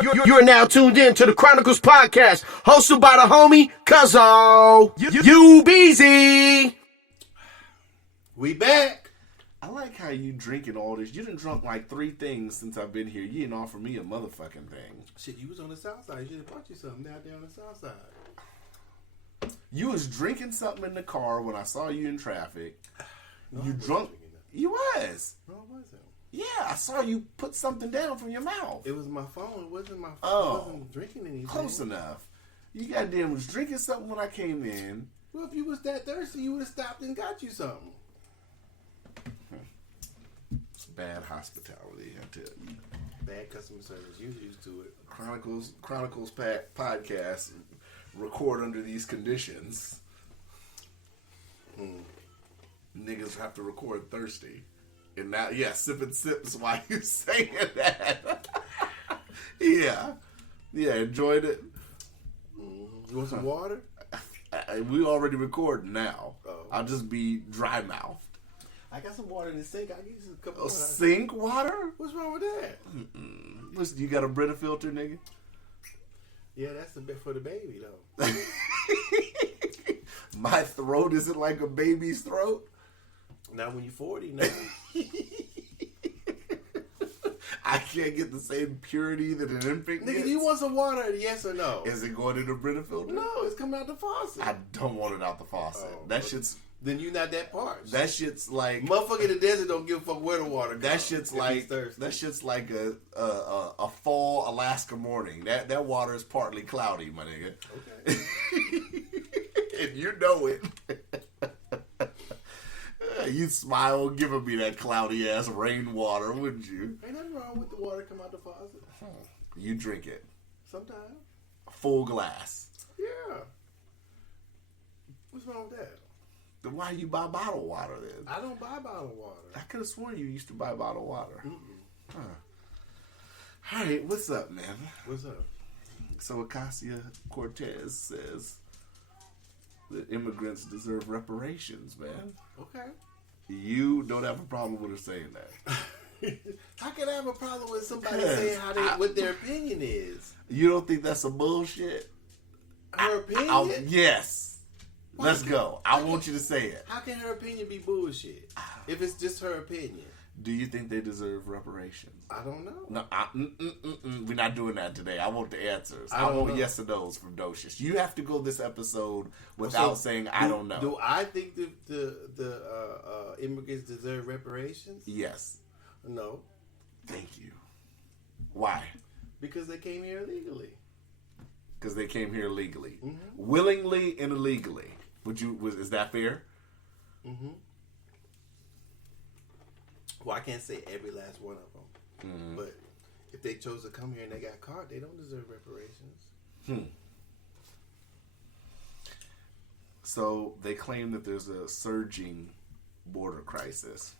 You're now tuned in to the Chronicles Podcast, hosted by the homie Cuzzo UBZ. We back. I like how you drinking all this. You done drunk like 3 things since I've been here. You didn't offer me a motherfucking thing. Shit, you was on the south side. You should have bought you something down there on the south side. You was drinking something in the car when I saw you in traffic. No, You drunk? You was. No, I wasn't. Yeah, I saw you put something down from your mouth. It was my phone. It wasn't my phone. Oh. I wasn't drinking anything. Close enough. You goddamn was drinking something when I came in. Well, if you was that thirsty, you would have stopped and got you something. It's bad hospitality, I tell you. Bad customer service. You're used to it. Chronicles podcast record under these conditions. Niggas have to record thirsty. And now, yeah, sipping sips while you saying that. Yeah, enjoyed it. You want some water? We already recording now. Oh. I'll just be dry mouthed. I got some water in the sink. I'll give you a couple. Sink water? What's wrong with that? Listen, you got a Brita filter, nigga? Yeah, that's a bit for the baby though. My throat isn't like a baby's throat. Not when you're 40, no. I can't get the same purity that an infant Nigga, gets. do you want some water? Yes or no? Is it going in the Brita filter? No, it's coming out the faucet. I don't want it out the faucet. Oh, that but- shit's Then you not that part. like Motherfucker in the desert don't give a fuck where the water goes. that shit's like a fall Alaska morning. That water is partly cloudy, my nigga. Okay. And you know it. You smile giving me that cloudy ass rainwater, wouldn't you? Ain't nothing wrong with the water come out the faucet. You drink it. Sometimes. Full glass. Yeah. What's wrong with that? Then why you buy bottled water then? I don't buy bottled water. I could have sworn you used to buy bottled water. Huh. All right, what's up, man? What's up? So Ocasio-Cortez says that immigrants deserve reparations, man. Okay. You don't have a problem with her saying that. How can I have a problem with somebody Because saying what their opinion is? You don't think that's some bullshit? Her opinion? Yes. Why Let's can't- go. I want you to say it. How can her opinion be bullshit if it's just her opinion? Do you think they deserve reparations? I don't know. No, we're not doing that today. I want the answers. I I don't want know. yes or no's from Docious. You have to go this episode without saying I don't know. Do I think the immigrants deserve reparations? Yes. No, Thank you. Why? because they came here illegally. Because they came here legally, Mm-hmm. willingly and illegally. Is that fair? Mm-hmm. Well, I can't say every last one of them, Mm-hmm. but if they chose to come here and they got caught, they don't deserve reparations. So they claim that there's a surging border crisis.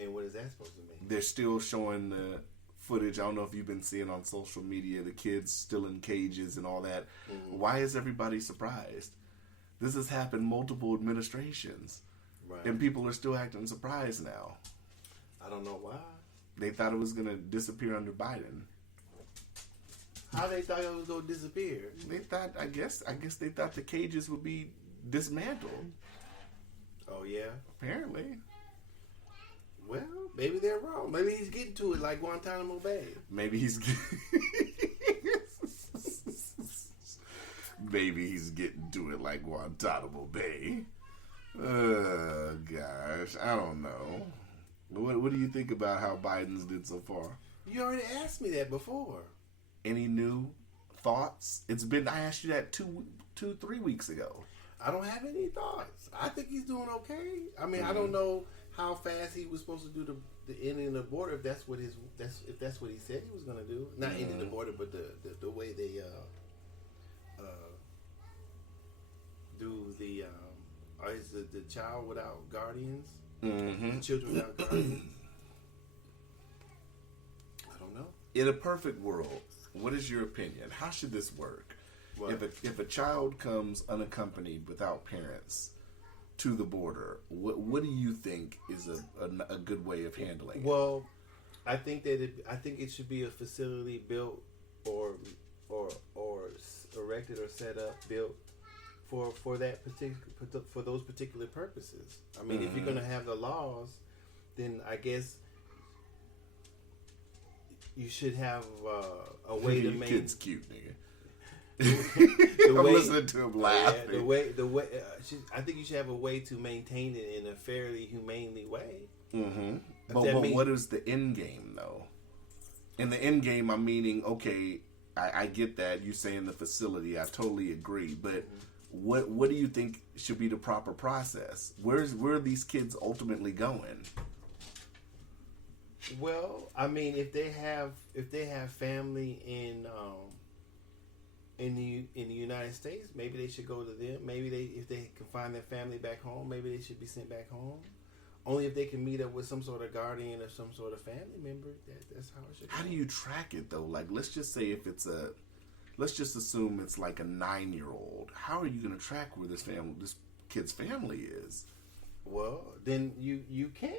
And what is that supposed to mean? They're still showing the footage. I don't know if you've been seeing on social media, the kids still in cages and all that. Mm-hmm. Why is everybody surprised? This has happened multiple administrations. Right. And people are still acting surprised now. I don't know why. They thought it was going to disappear under Biden. How they thought it was gonna disappear? They thought, I guess they thought the cages would be dismantled. Oh yeah. Apparently. Well, maybe they're wrong. Maybe he's getting to it like Guantanamo Bay. Maybe he's getting to it like Guantanamo Bay. Gosh, I don't know. What do you think about how Biden's did so far? You already asked me that before. Any new thoughts? I asked you that 3 weeks ago. I don't have any thoughts. I think he's doing okay. I mean, I don't know how fast he was supposed to do the ending the border. If that's what he said he was going to do, not ending the border, but the way they do the is the child without guardians, the children without guardians. I don't know. In a perfect world, what is your opinion? How should this work? What? If a child comes unaccompanied without parents to the border, what do you think is a good way of handling it? Well, I think that I think it should be a facility built or erected or set up built for that particular for those particular purposes. I mean, if you're gonna have the laws, then I guess you should have a way to make kid's cute, nigga. the I'm way- listening to him laughing. the way I think you should have a way to maintain it in a fairly humanely way. Mm-hmm. If But, that but means- what is the end game, though? In the end game, I'm meaning, okay, I get that. You saying the facility. I totally agree. But what do you think should be the proper process? Where are these kids ultimately going? Well, I mean, if they have family in the United States, maybe they should go to them. Maybe if they can find their family back home, maybe they should be sent back home. Only if they can meet up with some sort of guardian or some sort of family member. That's how it should go. How do you track it though? Like, let's just say if it's let's just assume it's like a 9-year-old. How are you going to track where this kid's family is? Well, then you can.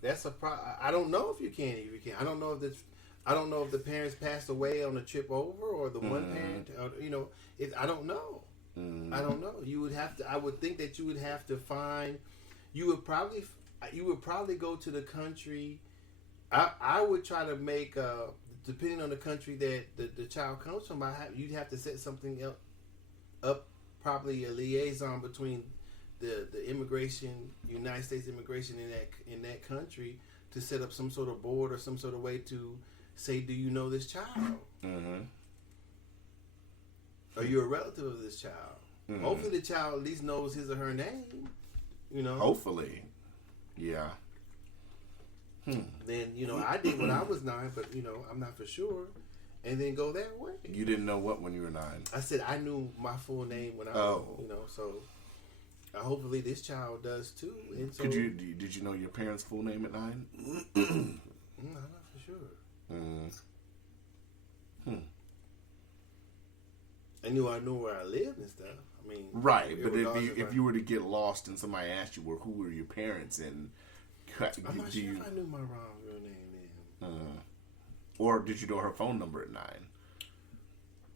That's a I don't know if you can. I don't know if the parents passed away on the trip over or the one parent. I don't know. I don't know. You would have to. I would think that you would have to find. You would probably go to the country. I would try to make depending on the country that the child comes from. You'd have to set something up, probably a liaison between the immigration, United States immigration in that country, to set up some sort of board or some sort of way to say, do you know this child? Mm-hmm. Are you a relative of this child? Mm-hmm. Hopefully the child at least knows his or her name. Hopefully. Yeah. Then, I did when I was 9, but, I'm not for sure. And then go that way. You didn't know what when you were 9? I said I knew my full name when I was, so hopefully this child does too. And so, Did you know your parents' full name at 9? I'm not for sure. I knew where I lived and stuff. I mean, Right, but regardless if you were to get lost and somebody asked you who were your parents and I'm not sure if I knew my mom's real name then. or did you know her phone number at 9?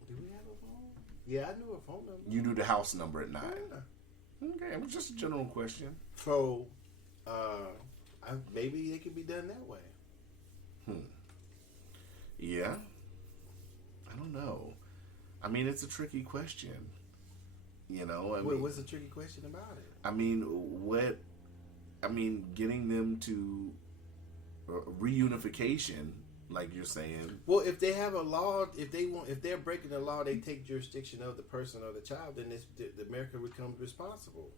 Do we have a phone? Yeah, I knew her phone number. You knew the house number at 9. Yeah. Okay, it was just a general question. So, maybe it can be done that way. Yeah, I don't know. I mean, it's a tricky question. What's the tricky question about it? I mean, getting them to reunification, like you're saying. Well, if they have a law, if they're breaking the law, they take jurisdiction of the person or the child, then the America becomes responsible.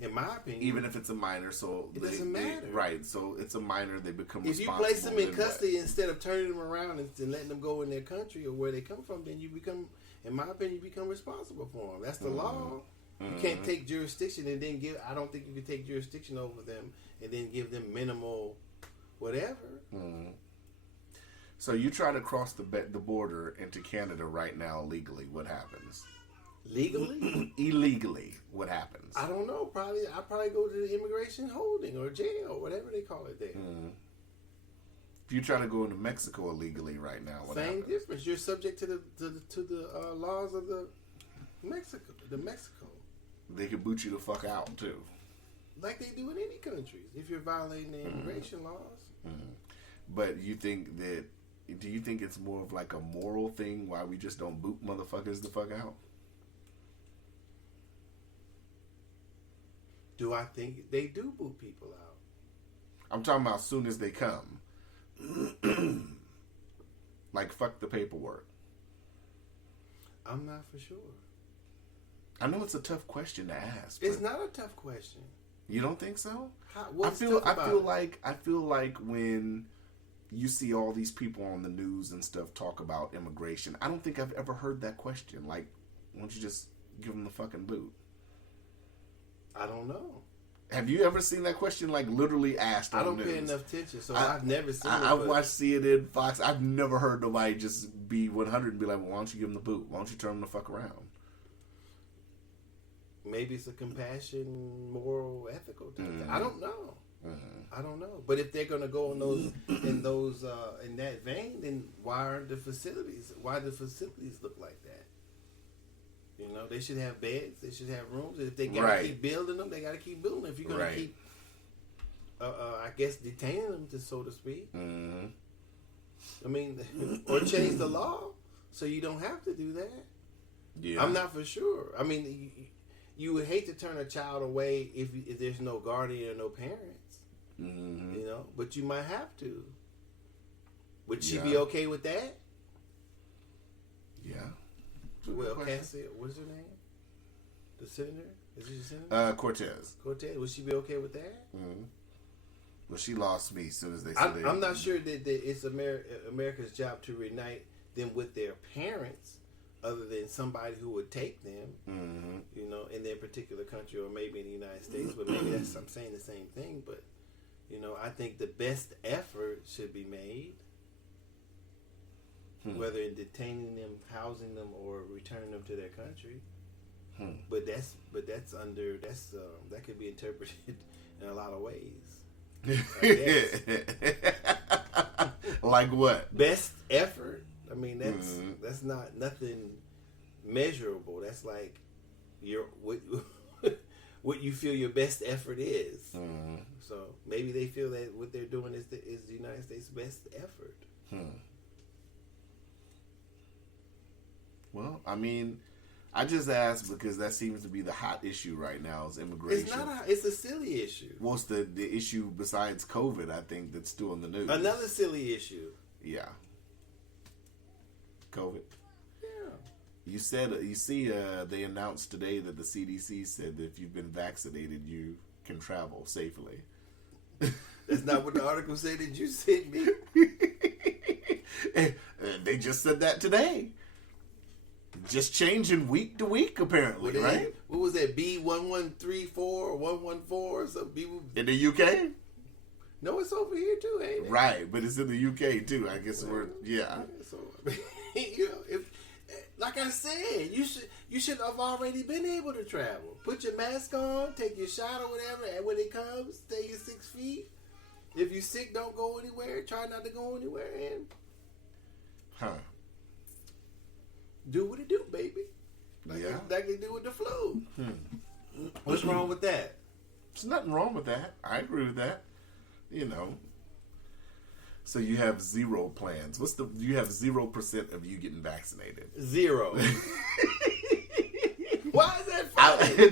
In my opinion, Even if it's a minor, so it doesn't matter. Right, so it's a minor, they become if you responsible. place them in then what? custody instead of turning them around and letting them go in their country or where they come from, then you become, in my opinion, you become responsible for them. That's the law. You can't take jurisdiction and then I don't think you can take jurisdiction over them and then give them minimal whatever. So you try to cross the border into Canada right now legally, what happens? Legally? Illegally, what happens? I don't know. I probably go to the immigration holding or jail or whatever they call it there. If you try to go into Mexico illegally right now, what Same happens? difference. You're subject to the laws of the Mexico. They could boot you the fuck out too. Like they do in any countries if you're violating the immigration laws. But do you think it's more of like a moral thing why we just don't boot motherfuckers the fuck out? Do I think they do boot people out? I'm talking about as soon as they come. Like, fuck the paperwork. I'm not for sure. I know it's a tough question to ask. It's but not a tough question. You don't think so? I What's tough about it? I feel like when you see all these people on the news and stuff talk about immigration, I don't think I've ever heard that question. Like, why don't you just give them the fucking boot? I don't know. Have you ever seen that question like literally asked on I don't the pay news? enough attention, so I've never seen it. I've but watched CNN, Fox. I've never heard nobody just be 100 and be like, well, why don't you give them the boot? Why don't you turn them the fuck around? Maybe it's a compassion, moral, ethical type thing. I don't know. I don't know. But if they're going to go in in that vein, then why do the facilities look like that? You know, they should have beds. They should have rooms. If they got to keep building them, they got to keep building them. If you're going to keep, I guess, detaining them, so to speak. Mm-hmm. I mean, or change the law so you don't have to do that. Yeah. I'm not for sure. I mean, you would hate to turn a child away if there's no guardian or no parents. Mm-hmm. You know, but you might have to. Would she be okay with that? Yeah. Well, Cassie, what is her name? The senator? Is she a senator? Cortez. Cortez. Would she be okay with that? Mm-hmm. Well, she lost me as soon as they said I'm not sure that it's America's job to reunite them with their parents, other than somebody who would take them, you know, in their particular country or maybe in the United States. But maybe I'm saying the same thing. But, you know, I think the best effort should be made, whether in detaining them, housing them, or returning them to their country. But that could be interpreted in a lot of ways. Like what? Best effort. I mean, that's not nothing measurable. That's like what you feel your best effort is. So maybe they feel that what they're doing is the United States' best effort. Well, I mean, I just asked because that seems to be the hot issue right now is immigration. It's not. It's a silly issue. What's the issue besides COVID? I think that's still in the news. Another silly issue. Yeah. COVID. Yeah. You see, they announced today that the CDC said that if you've been vaccinated, you can travel safely. That's not what the article said that you sent me. They just said that today. Just changing week to week, apparently, right? What was that? B1134 or 114 or something? In the UK? No, it's over here too, ain't it? Right, but it's in the UK too. I guess yeah. So, you know, if, like I said, you should have already been able to travel. Put your mask on, take your shot or whatever, and when it comes, stay your 6 feet. If you're sick, don't go anywhere. Try not to go anywhere, and do what it do, baby. Like it do with the flu. What's wrong with that? There's nothing wrong with that. I agree with that. You know. So you have zero plans. You have 0% of you getting vaccinated. 0. Why is that funny?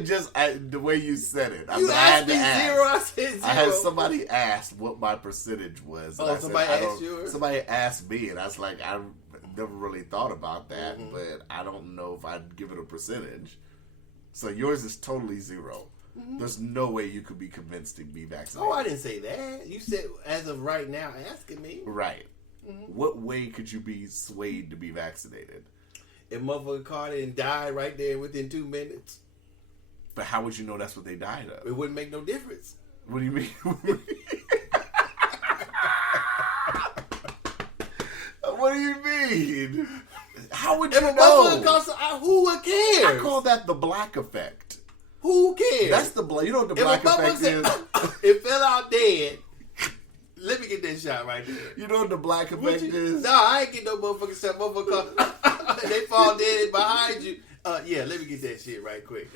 The way you said it. You asked me 0, I said 0. I had somebody ask what my percentage was. Oh, somebody asked you? Somebody asked me, and I was like, I never really thought about that, but I don't know if I'd give it a percentage. So yours is totally 0. There's no way you could be convinced to be vaccinated. Oh, I didn't say that. You said as of right now asking me. Right. What way could you be swayed to be vaccinated? If motherfucker caught it and died right there within 2 minutes. But how would you know that's what they died of? It wouldn't make no difference. What do you mean? What do you mean? How would you know? Who would care? I call that the black effect. Who cares? That's the black. You know what the black effect is? It fell out dead. Let me get that shot right there. You know what the black effect is? No, I ain't get no motherfucking shot. Motherfucker, they fall dead behind you. Yeah, let me get that shit right quick.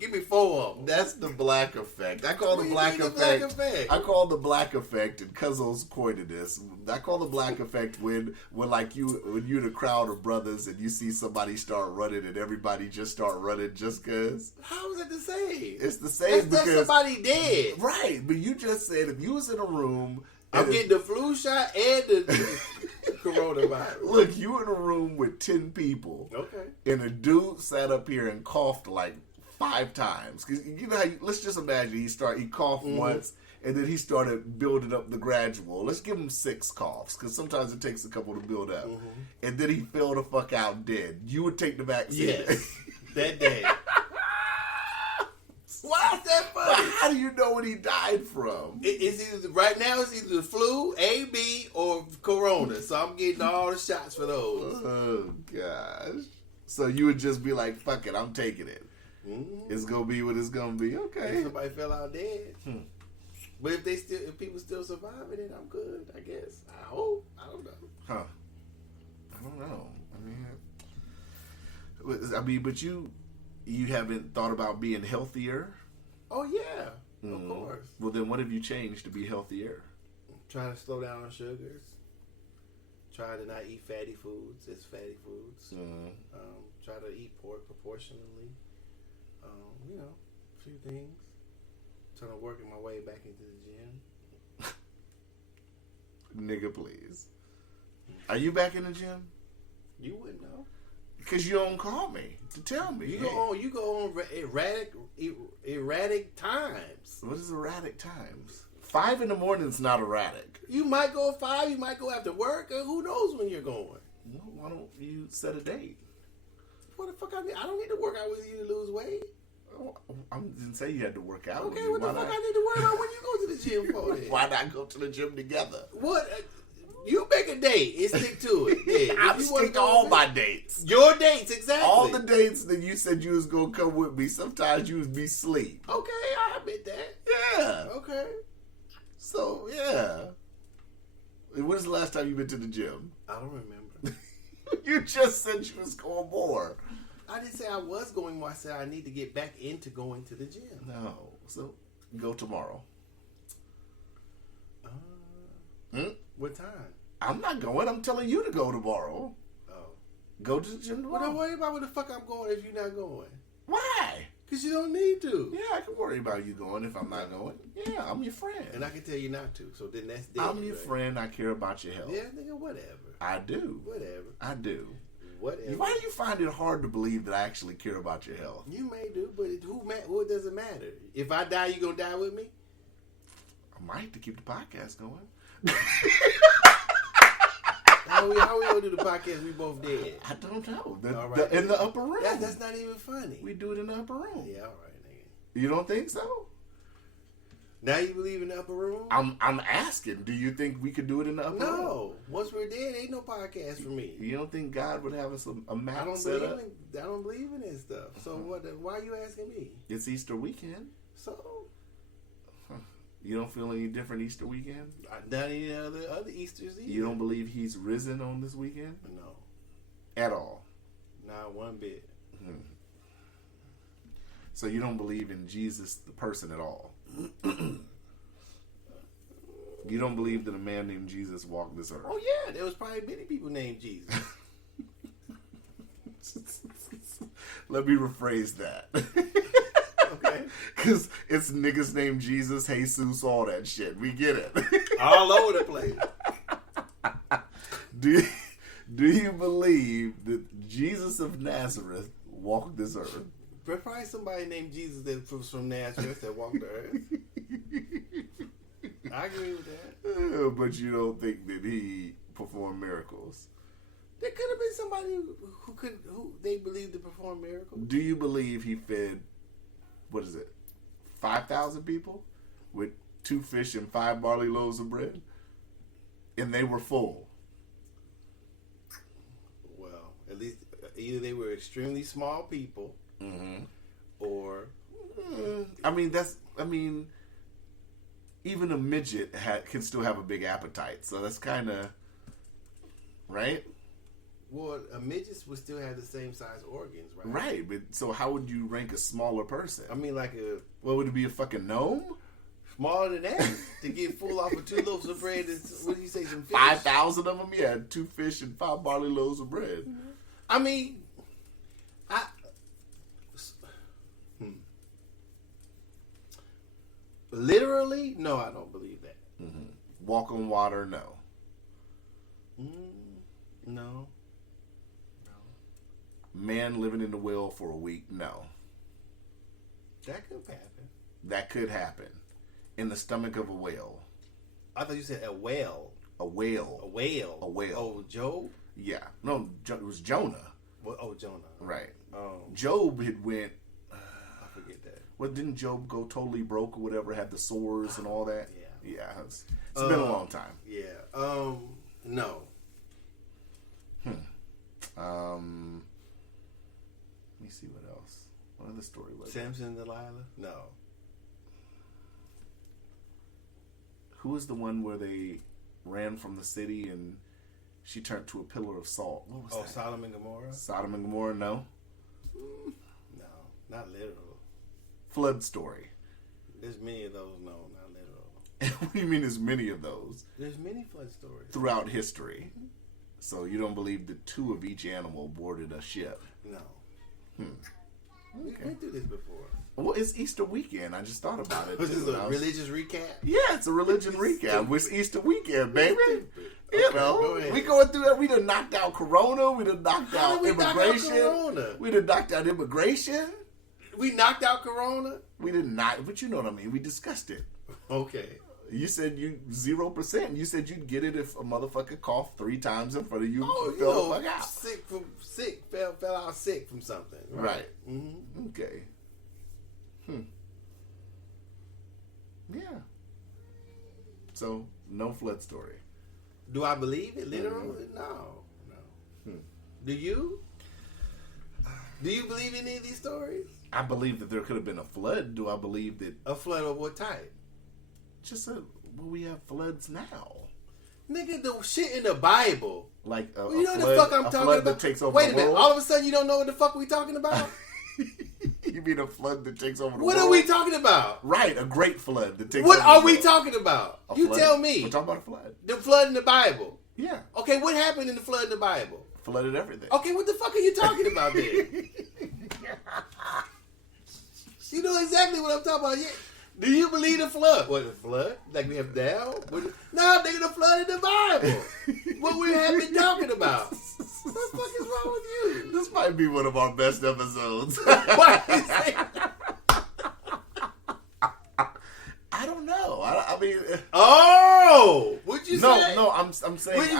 Give me 4 of them. That's the black effect. I call the black effect. I call the black effect, and Cuzzo's coined this. I call the black effect when you're in a crowd of brothers and you see somebody start running and everybody just start running just cause. How is that the same? It's the same that's somebody dead. Right, but you just said if you was in a room. I'm getting the flu shot and the coronavirus. Look, you in a room with 10 people. Okay. And a dude sat up here and coughed like 5 times. Cause you know how let's just imagine he coughed once and then he started building up the gradual. Let's give him 6 coughs because sometimes it takes a couple to build up. And then he fell the fuck out dead. You would take the vaccine. Yes. That day. Why is that funny? But how do you know what he died from? It's either right now. It's either the flu, AB, or corona. So I'm getting all the shots for those. Oh gosh! So you would just be like, "Fuck it, I'm taking it. It's gonna be what it's gonna be." Okay. And somebody fell out dead. But if people still surviving it, I'm good. I guess. I hope. I don't know. Huh? I don't know. But you haven't thought about being healthier? Oh yeah, of course. Well, then what have you changed to be healthier? Trying to slow down on sugars. Trying to not eat fatty foods. It's fatty foods. Try to eat pork proportionally. A few things. Trying to work my way back into the gym. Nigga, please. Are you back in the gym? You wouldn't know. Because you don't call me to tell me. You go on erratic times. What is erratic times? 5 in the morning is not erratic. You might go at 5. You might go after work. Or who knows when you're going? Well, why don't you set a date? What the fuck? I don't need to work out with you to lose weight. I didn't say you had to work out. Okay, what the fuck I need to worry about when you go to the gym for then? Why not go to the gym together? What? You make a date and stick to it. Yeah. I stick to all my dates. Your dates, exactly. All the dates that you said you was going to come with me, sometimes you would be asleep. Okay, I admit that. Yeah. Okay. So, yeah. When's the last time you been to the gym? I don't remember. You just said you was going more. I didn't say I was going more. I said I need to get back into going to the gym. No. So, go tomorrow. What time? I'm not going. I'm telling you to go tomorrow. Oh. Go to the gym tomorrow. Well, don't worry about where the fuck I'm going if you're not going. Why? Because you don't need to. Yeah, I can worry about you going if I'm not going. Yeah, I'm your friend. And I can tell you not to. So then that's dead. I'm your friend. I care about your health. Yeah, nigga, whatever. I do. Whatever. I do. Whatever. Why do you find it hard to believe that I actually care about your health? You may do, but what does it matter? If I die, you gonna die with me? I might to keep the podcast going. How we gonna do the podcast? We both dead. I don't know. All right. In the upper room. That's not even funny. We do it in the upper room. Yeah, all right, nigga. You don't think so? Now you believe in the upper room? I'm asking. Do you think we could do it in the upper room? No. Once we're dead, ain't no podcast for me. You don't think God would have us a map I don't set believe up? I don't believe in this stuff. So what? Why are you asking me? It's Easter weekend. So You don't feel any different Easter weekend? not any other Easters either. You don't believe he's risen on this weekend? No, At all? not one bit. So you don't believe in Jesus, the person, at all? You don't believe that a man named Jesus walked this earth? Oh yeah, there was probably many people named Jesus. Let me rephrase that. Okay. Because it's niggas named Jesus, Jesus, all that shit. We get it. All over the place. Do you believe that Jesus of Nazareth walked this earth? There's probably somebody named Jesus that was from Nazareth that walked the earth. I agree with that. But you don't think that he performed miracles? There could have been somebody who they believed to perform miracles. Do you believe he fed, 5,000 people with 2 fish and 5 barley loaves of bread? And they were full. Well, at least either they were extremely small people, or even a midget can still have a big appetite. So that's kind of right. well, a midget would still have the same size organs, right? Right, but so how would you rank a smaller person? I mean, like What would it be, a fucking gnome? smaller than that to get full off of 2 loaves of bread. What do you say? Some fish? 5,000 of them, yeah, 2 fish and 5 barley loaves of bread. I mean, literally, no, I don't believe that. Walk on water, no. No. Man living in the well for a week, no. That could happen. That could happen. In the stomach of a whale. I thought you said a whale. A whale. A whale. A whale. Oh, Job? Yeah. No, it was Jonah. Well, oh, Jonah. Right. Oh, Job had went... I forget that. Well, didn't Job go totally broke or whatever, had the sores and all that? Yeah. Yeah, it's been a long time. Yeah. No. Let me see what else. What other story was it? Samson and Delilah? No. Who is the one where they ran from the city and she turned to a pillar of salt? What was that? Sodom and Gomorrah? Sodom and Gomorrah? No. No, not literal. Flood story. There's many of those. No, not literal. What do you mean there's many of those? There's many flood stories. Throughout history. So you don't believe that 2 of each animal boarded a ship? No. Okay. We went through this before. Well, it's Easter weekend. I just thought about it. Was this too. a religious recap? Yeah, it's a religion recap. It's Easter weekend, baby. You Okay, know, go ahead. we going through that. We done knocked out Corona. We done knocked How out did we knock out immigration. Corona? We done knocked out immigration. We knocked out Corona? We did not, but you know what I mean. We discussed it. Okay. You said you 0%. You said you'd get it if a motherfucker coughed 3 times in front of you. Oh, and you fell know, the fuck out. fell out sick from something. Right. Mm-hmm. Okay. Yeah. So no flood story. Do I believe it literally? No. Do you? Do you believe any of these stories? I believe that there could have been a flood. Do I believe that A flood of what type? we have floods now? Nigga, the shit in the Bible. Like a, You know a what flood, the fuck I'm a talking flood about? that takes over Wait the a minute. world? All of a sudden you don't know what the fuck we talking about? You mean a flood that takes over the What world? are we talking about? Right, a great flood that takes What over are the we world. talking about? A You flood? tell me. We're talking about a flood. The flood in the Bible. Yeah, Okay, what happened in the flood in the Bible? flooded everything. Okay, what the fuck are you talking about then? You know exactly what I'm talking about. Yeah. Do you believe the flood? What, the flood? Like we have now? No, nigga, the flood in the Bible. What we have been talking about. What the fuck is wrong with you? This might be one of our best episodes. Why you say that? I don't know. I mean, Oh! What'd you say? no. I'm saying. Wait.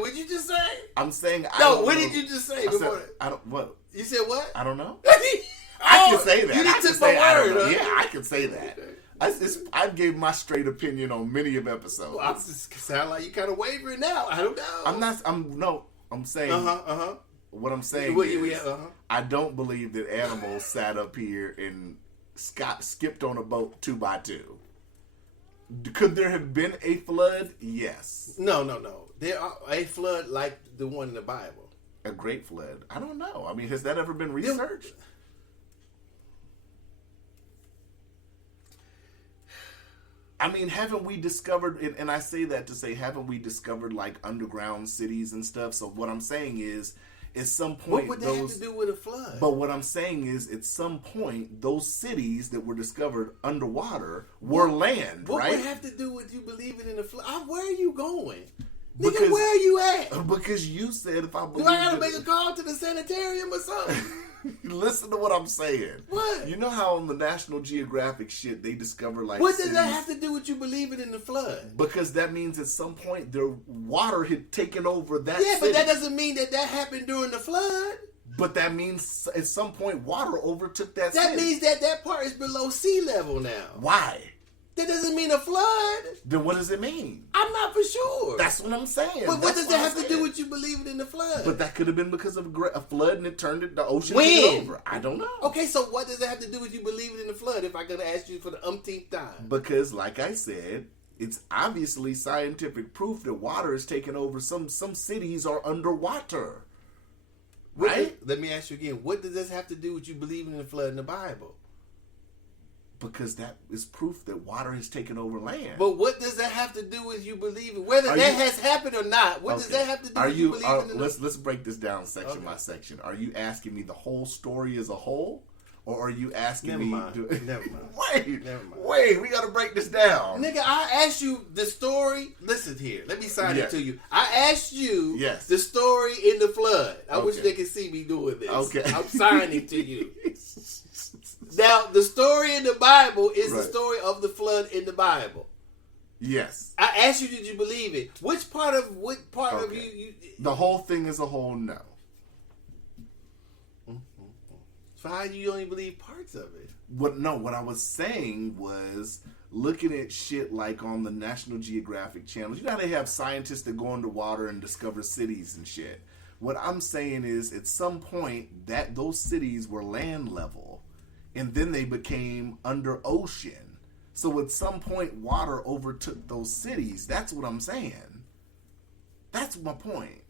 What'd you just say? I'm saying. I No, don't what know. did you just say I before said, that? I don't. What? You said what? I don't know. I I can say that. You I didn't can took say my I don't word, know. huh? Yeah, I can say that. I gave my straight opinion on many of episodes. Well, I just sound like you kind of wavering now. I don't know. I'm not. I'm saying. What I'm saying is, I don't believe that animals sat up here and skipped on a boat 2 by 2. Could there have been a flood? Yes. No. There are a flood like the one in the Bible. A great flood? I don't know. I mean, has that ever been researched? I mean, haven't we discovered, and I say that to say, haven't we discovered like underground cities and stuff? So what I'm saying is, at some point, What would that have to do with a flood? But what I'm saying is, at some point, those cities that were discovered underwater were land, what right? would have to do with you believing in a flood? Where are you going? Because- Nigga, where are you at? Because you said if I believe Do I gotta that- make a call to the sanitarium or something? Listen to what I'm saying. What? You know how on the National Geographic shit they discover like What does cities? that have to do with you believing in the flood? Because that means at some point their water had taken over that Yeah, city. but that doesn't mean that happened during the flood. But that means at some point water overtook that That city. means that part is below sea level now. Why? That doesn't mean a flood. Then what does it mean? I'm not for sure. That's what I'm saying. But what That's does that I'm have to saying. do with you believing in the flood? But that could have been because of a flood and it turned it, the ocean When? took it over. I don't know. Okay, so what does that have to do with you believing in the flood if I'm going to ask you for the umpteenth time? Because, like I said, it's obviously scientific proof that water is taking over. Some cities are underwater. Right? Let me ask you again. What does this have to do with you believing in the flood in the Bible? Because that is proof that water has taken over land. But what does that have to do with you believing? Whether Are that you- has happened or not, what does Okay. that have to do Are with you you? believing in the Let's break this down section by section. Are you asking me the whole story as a whole, or are you asking Never me? mind. Never mind. Wait, Never mind. wait. We got to break this down. Nigga, I asked you the story. Listen here. Let me sign Yeah. it to you. I asked you Yes. the story in the flood. I wish Okay. they could see me doing this. Okay. I'm signing to you. Now, the story in the Bible is the Right. story of the flood in the Bible. Yes. I asked you, did you believe it? What part of Okay. you The whole thing as a whole, no. so how do you only believe parts of it? What I was saying was looking at shit like on the National Geographic channels. You know how they have scientists that go underwater and discover cities and shit. What I'm saying is at some point that those cities were land level and then they became under ocean. So at some point, water overtook those cities. That's what I'm saying. That's my point.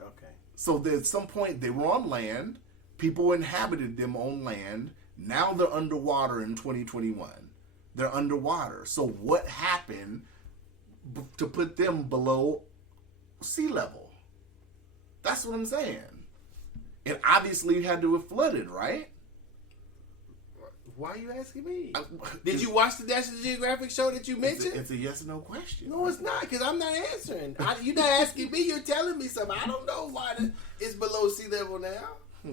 Okay. So at some point, they were on land. People inhabited them on land. Now they're underwater in 2021. They're underwater. So what happened to put them below sea level? That's what I'm saying. It obviously had to have flooded, right? Why are you asking me? Did you watch the National Geographic show that you mentioned? It's a yes or no question. No, it's not, because I'm not answering. You're not asking me. You're telling me something. I don't know why it's below sea level now.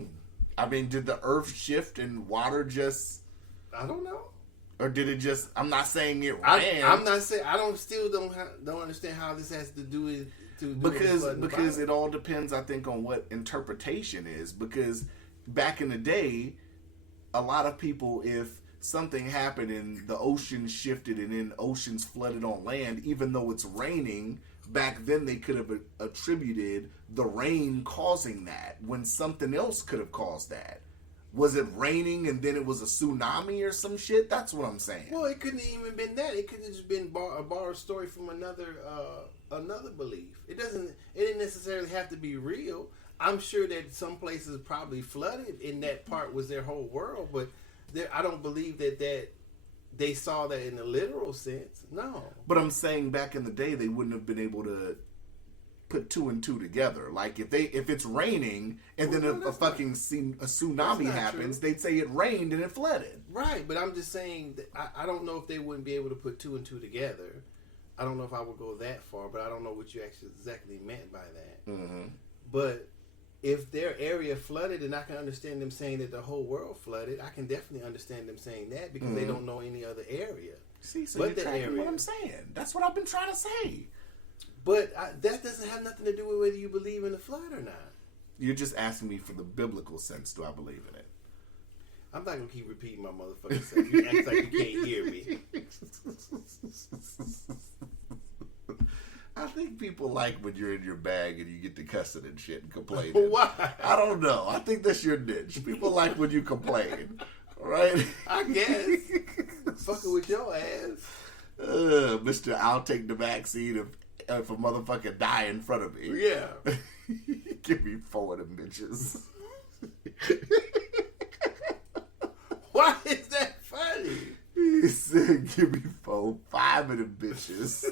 I mean, did the earth shift and water just... I don't know. Or did it just... I'm not saying it ran. I'm not saying... I don't understand how this has to do with... Because it all depends, I think, on what interpretation is. Because back in the day, a lot of people, if something happened and the ocean shifted and then oceans flooded on land, even though it's raining, back then they could have attributed the rain causing that when something else could have caused that. Was it raining and then it was a tsunami or some shit? That's what I'm saying. Well, it couldn't even been that. It could have just been a borrowed story from another belief. It didn't necessarily have to be real. I'm sure that some places probably flooded and that part was their whole world, but I don't believe that they saw that in a literal sense. No. But I'm saying back in the day they wouldn't have been able to put two and two together. Like if it's raining and then a tsunami happens, true. they'd say it rained and it flooded. Right, but I'm just saying that I don't know if they wouldn't be able to put two and two together. I don't know if I would go that far, but I don't know what you actually exactly meant by that. Mm-hmm. But if their area flooded, and I can understand them saying that the whole world flooded, I can definitely understand them saying that because they don't know any other area. See, so But you're the tracking area. what I'm saying. That's what I've been trying to say. But that doesn't have nothing to do with whether you believe in the flood or not. You're just asking me for the biblical sense. Do I believe in it? I'm not gonna keep repeating my motherfucking self. You act like you can't hear me. I think people like when you're in your bag and you get to cussing and shit and complaining. Why? I don't know. I think that's your niche. People like when you complain. Right? I guess. Fucking with your ass. Mr. I'll take the vaccine if a motherfucker die in front of me. Yeah. Give me 4 of them bitches. Why is that funny? He said, give me 4, 5 of them bitches.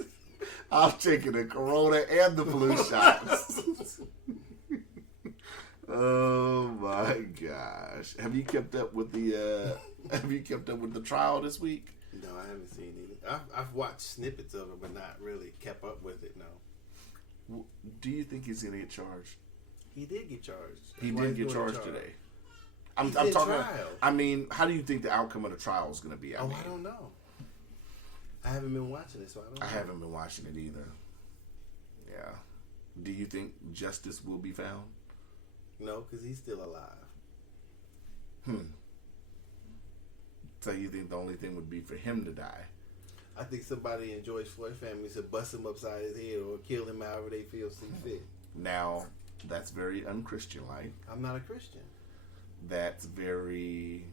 I'm taking the corona and the flu shots. Oh my gosh. Have you kept up with the trial this week? No, I haven't seen it. I've watched snippets of it, but not really kept up with it, no. Do you think he's gonna get charged? He did get charged. He Why did is get he charged going to today. He's I'm in talking. trial. I mean, how do you think the outcome of the trial is going to be? I don't know. I haven't been watching it, so I don't know. I haven't been watching it either. Yeah. Do you think justice will be found? No, because he's still alive. So you think the only thing would be for him to die? I think somebody in George Floyd's family should bust him upside his head or kill him however they feel see fit. Now, that's very unchristian-like. I'm not a Christian. That's very...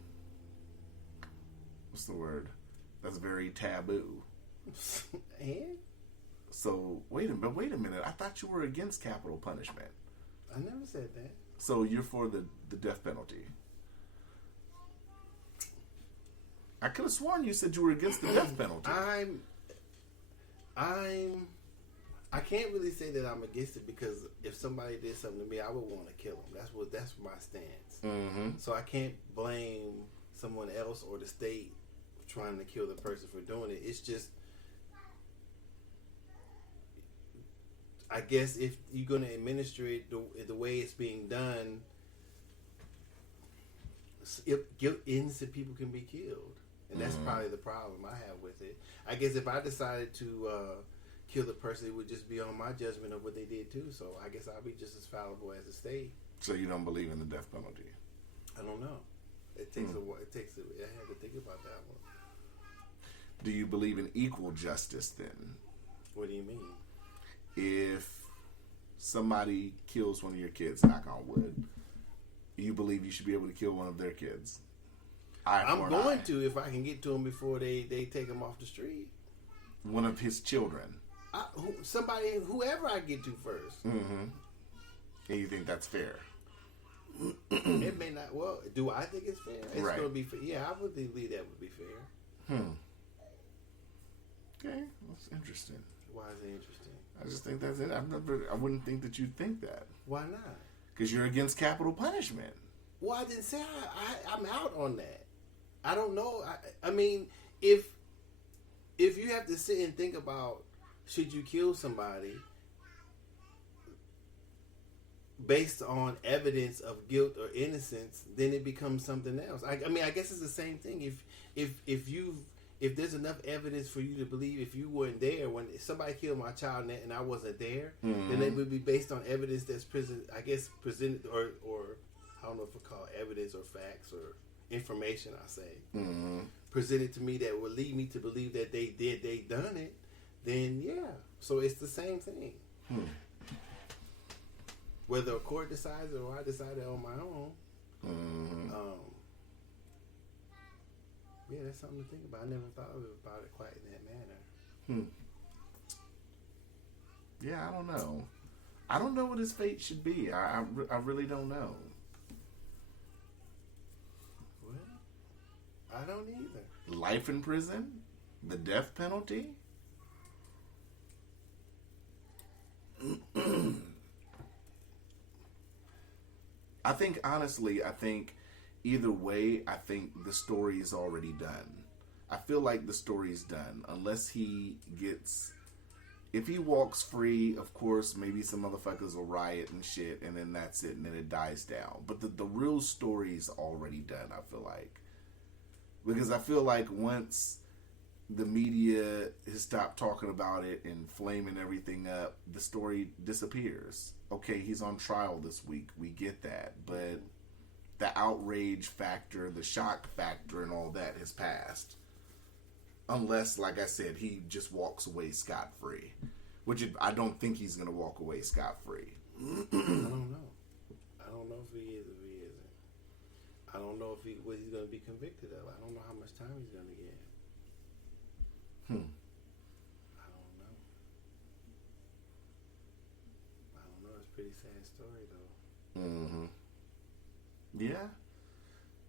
What's the word? That's very taboo. And? So, wait a minute. I thought you were against capital punishment. I never said that. So you're for the death penalty. I could have sworn you said you were against the death penalty. I can't really say that I'm against it because if somebody did something to me, I would want to kill them. That's my stance. Mm-hmm. So I can't blame someone else or the state trying to kill the person for doing it. It's just, I guess if you're going to administer it the way it's being done, innocent people can be killed. And that's probably the problem I have with it. I guess if I decided to kill the person, it would just be on my judgment of what they did too. So I guess I'll be just as fallible as the state. So you don't believe in the death penalty? I don't know. It takes a while. I had to think about that one. Do you believe in equal justice then? What do you mean? If somebody kills one of your kids, knock on wood, you believe you should be able to kill one of their kids? I'm going to if I can get to him before they take him off the street. One of his children. Whoever I get to first. Mm-hmm. And you think that's fair? It may not. Well, do I think it's fair? It's Right. going to be fair. Yeah, I would believe that would be fair. Okay, that's interesting. Why is it interesting? I just think that's it. I wouldn't think that you'd think that. Why not? Because you're against capital punishment. Well, I didn't say I'm out on that. I don't know. I mean, if you have to sit and think about should you kill somebody based on evidence of guilt or innocence, then it becomes something else. I mean, I guess it's the same thing. If there's enough evidence for you to believe if you weren't there when somebody killed my child and I wasn't there, then it would be based on evidence that's presented or I don't know if we call it evidence or facts or information. I say presented to me that would lead me to believe that they done it. Then yeah, so it's the same thing. Whether a court decides it or I decide it on my own. Yeah, that's something to think about. I never thought about it quite in that manner. Yeah, I don't know. I don't know what his fate should be. I really don't know. Well, I don't either. Life in prison? The death penalty? I think, honestly, either way, I think the story is already done. I feel like the story's done. Unless he gets... If he walks free, of course, maybe some motherfuckers will riot and shit, and then that's it, and then it dies down. But the real story's already done, I feel like. Because I feel like once the media has stopped talking about it and flaming everything up, the story disappears. Okay, he's on trial this week. We get that. But the outrage factor, the shock factor, and all that has passed. Unless, like I said, he just walks away scot-free. I don't think he's going to walk away scot-free. I don't know. I don't know if he is or he isn't. I don't know what he's going to be convicted of. I don't know how much time he's going to get. I don't know. It's a pretty sad story, though. Mm-hmm. Yeah.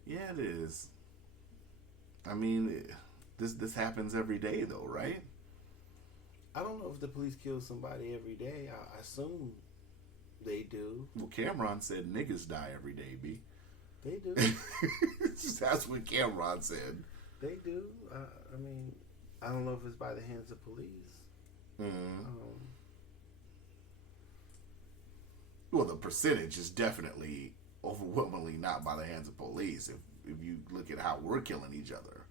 Yeah, it is. I mean, this happens every day, though, right? I don't know if the police kill somebody every day. I assume they do. Well, Cameron said niggas die every day, B. They do. That's what Cameron said. They do. I mean, I don't know if it's by the hands of police. Well, the percentage is definitely overwhelmingly not by the hands of police. If you look at how we're killing each other.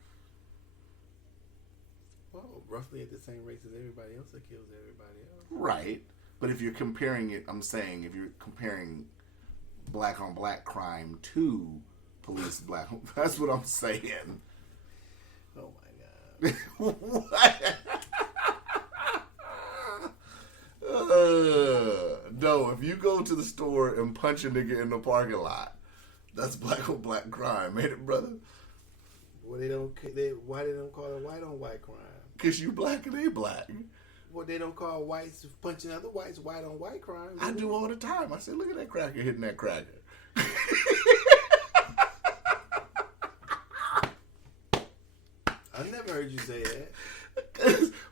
Well, roughly at the same rates as everybody else that kills everybody else. Right. But if you're comparing it, I'm saying if you're comparing black on black crime to police black, that's what I'm saying. Oh my God. What? No, if you go to the store and punch a nigga in the parking lot, that's black on black crime, ain't it, brother? Well, why they don't call it white on white crime? Because you black and they black. Well, they don't call whites punching other whites white on white crime. I do all the time. I say, look at that cracker hitting that cracker. I never heard you say that.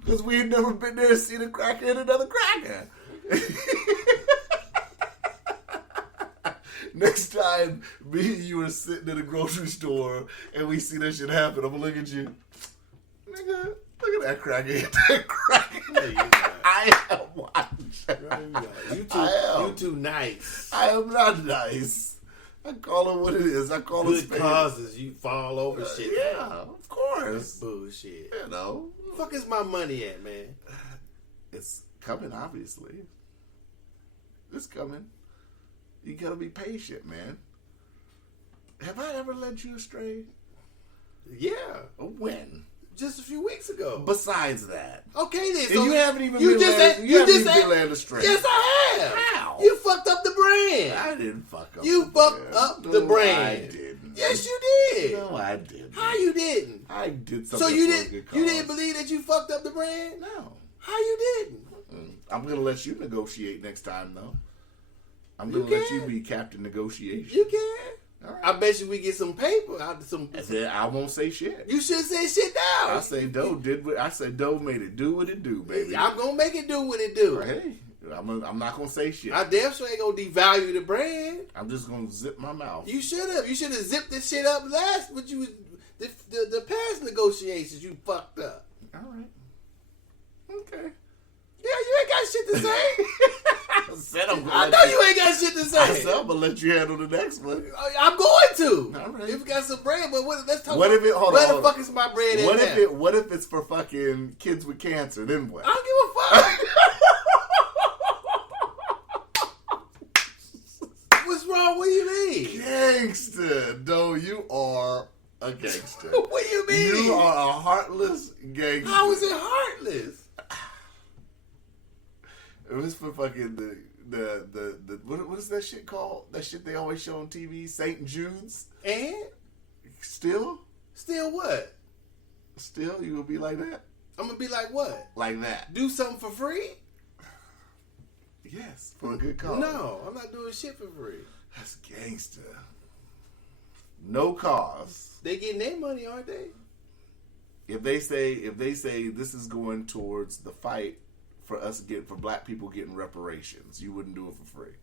Because we had never been there and seen a cracker hit another cracker. Next time me and you are sitting in a grocery store and we see that shit happen, I'm going to look at you. Nigga, look at that cracker hit that cracker. No, I am watching. No, you too nice. I am not nice. I call it what it is. I call it good causes. You fall over shit. Yeah, of course. That's bullshit. You know. Where the fuck is my money at, man? It's coming, obviously. It's coming. You gotta be patient, man. Have I ever led you astray? Yeah. When? Just a few weeks ago. Besides that. Okay then. And So you haven't even been led astray. Yes, I have. How? You fucked up the brand. I didn't fuck up You the fucked brand. up the No, brand. I didn't. Yes, you did. No, I didn't. How you didn't? I did something. So you for a didn't? good cause. You didn't believe that you fucked up the brand? No. How you didn't? I'm gonna let you negotiate next time, though. I'm gonna You let you can. be Captain Negotiation. You can. All right. I bet you we get some paper out of some. I won't say shit. You should say shit down. I say Doe did what I said. Doe made it do what it do, baby. I'm gonna make it do what it do. Hey, I'm not gonna say shit. I damn sure ain't gonna devalue the brand. I'm just gonna zip my mouth. You should have. You should have zipped this shit up last. But you was the past negotiations. You fucked up. All right. Okay. Yeah, you ain't got shit to say. I said I'm gonna I know you ain't got shit to say. I said I'm gonna let you handle the next one. I'm going to. All right. If you got some bread, but let's talk What about if it? Hold where on. the fuck is my bread at What now? if it? What if it's for fucking kids with cancer? Then what? I don't give a fuck. What's wrong? What do you mean? Gangster, Doe, you are a gangster. What do you mean? You are a heartless gangster. How is it heartless? It was for fucking the what is that shit called? That shit they always show on TV, St. Jude's. And Still what? you gonna be like that? I'm gonna be like what? Like that? Do something for free? Yes, for a good cause. No, I'm not doing shit for free. That's gangster. No cause. They getting their money, aren't they? If they say this is going towards the fight for black people getting reparations, you wouldn't do it for free.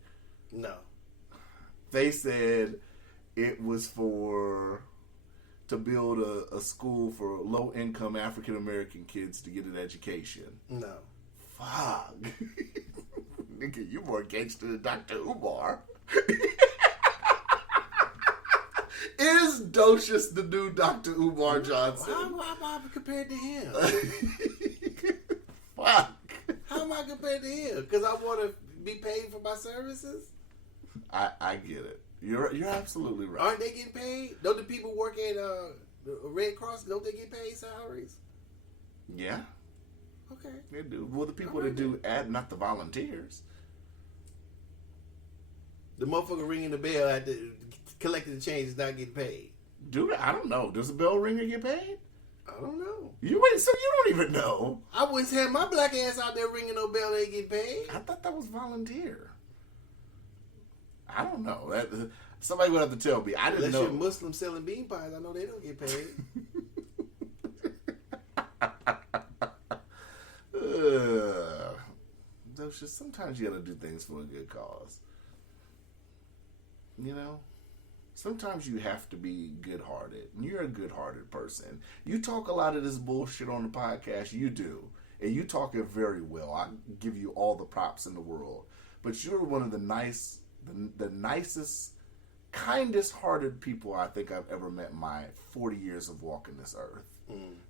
No. They said it was to build a school for low income African American kids to get an education. No. Fuck. Nigga, you more gangster than Dr. Umar. Is Docious the new Dr. Umar Johnson? How am I compared to him? Fuck. How am I compared to him? Because I want to be paid for my services? I get it. You're absolutely right. Aren't they getting paid? Don't the people work at the Red Cross, don't they get paid salaries? Yeah, Okay. they do. Well, the people that do not the volunteers. The motherfucker ringing the bell at collecting the change is not getting paid. Dude, I don't know. Does a bell ringer get paid? I don't know. So you don't even know. I wouldn't have my black ass out there ringing no bell and ain't getting paid. I thought that was volunteer. I don't know. Somebody would have to tell me. I didn't Unless you're know. Muslim selling bean pies, I know they don't get paid. Sometimes you gotta do things for a good cause. You know? Sometimes you have to be good-hearted. And you're a good-hearted person. You talk a lot of this bullshit on the podcast. You do. And you talk it very well. I give you all the props in the world. But you're one of the nicest, kindest-hearted people I think I've ever met in my 40 years of walking this earth.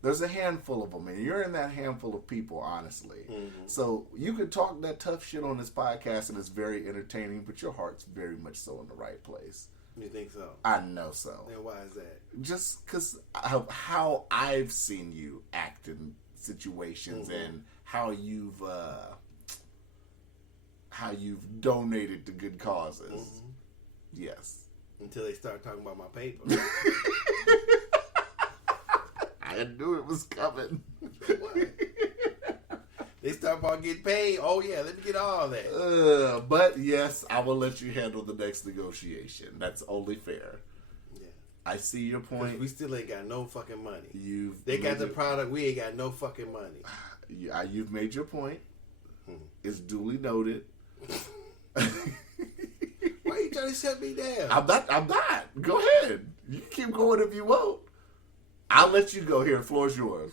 There's a handful of them, and you're in that handful of people, honestly. So you can talk that tough shit on this podcast, and it's very entertaining, but your heart's very much so in the right place. You think so? I know so. And why is that? Just because of how I've seen you act in situations and how you've donated to good causes. Yes. Until they start talking about my paper. I knew it was coming. What? They start about getting paid. Oh yeah, let me get all that. But yes, I will let you handle the next negotiation. That's only fair. Yeah. I see your point. We still ain't got no fucking money. They They got the product. We ain't got no fucking money. You've made your point. It's duly noted. Why you trying to shut me down? I'm not. Go ahead. You can keep going if you want. I'll let you go here. The floor's yours.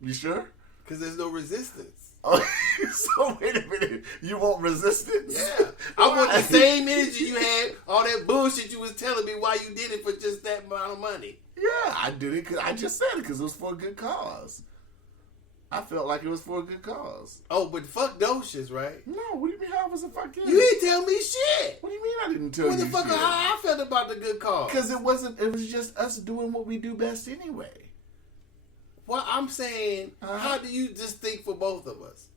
You sure? Because there's no resistance. Oh, so wait a minute. You want resistance? Yeah. I want the same energy you had, all that bullshit you was telling me why you did it for just that amount of money. Yeah, I did it because I just said it because it was for a good cause. I felt like it was for a good cause. Oh, but fuck Docious, right? No, what do you mean how was it fucking? You didn't tell me shit. What do you mean I didn't tell you shit? Motherfucker, how I felt about the good cause. Because it was just us doing what we do best anyway. Well, I'm saying, how do you just think for both of us?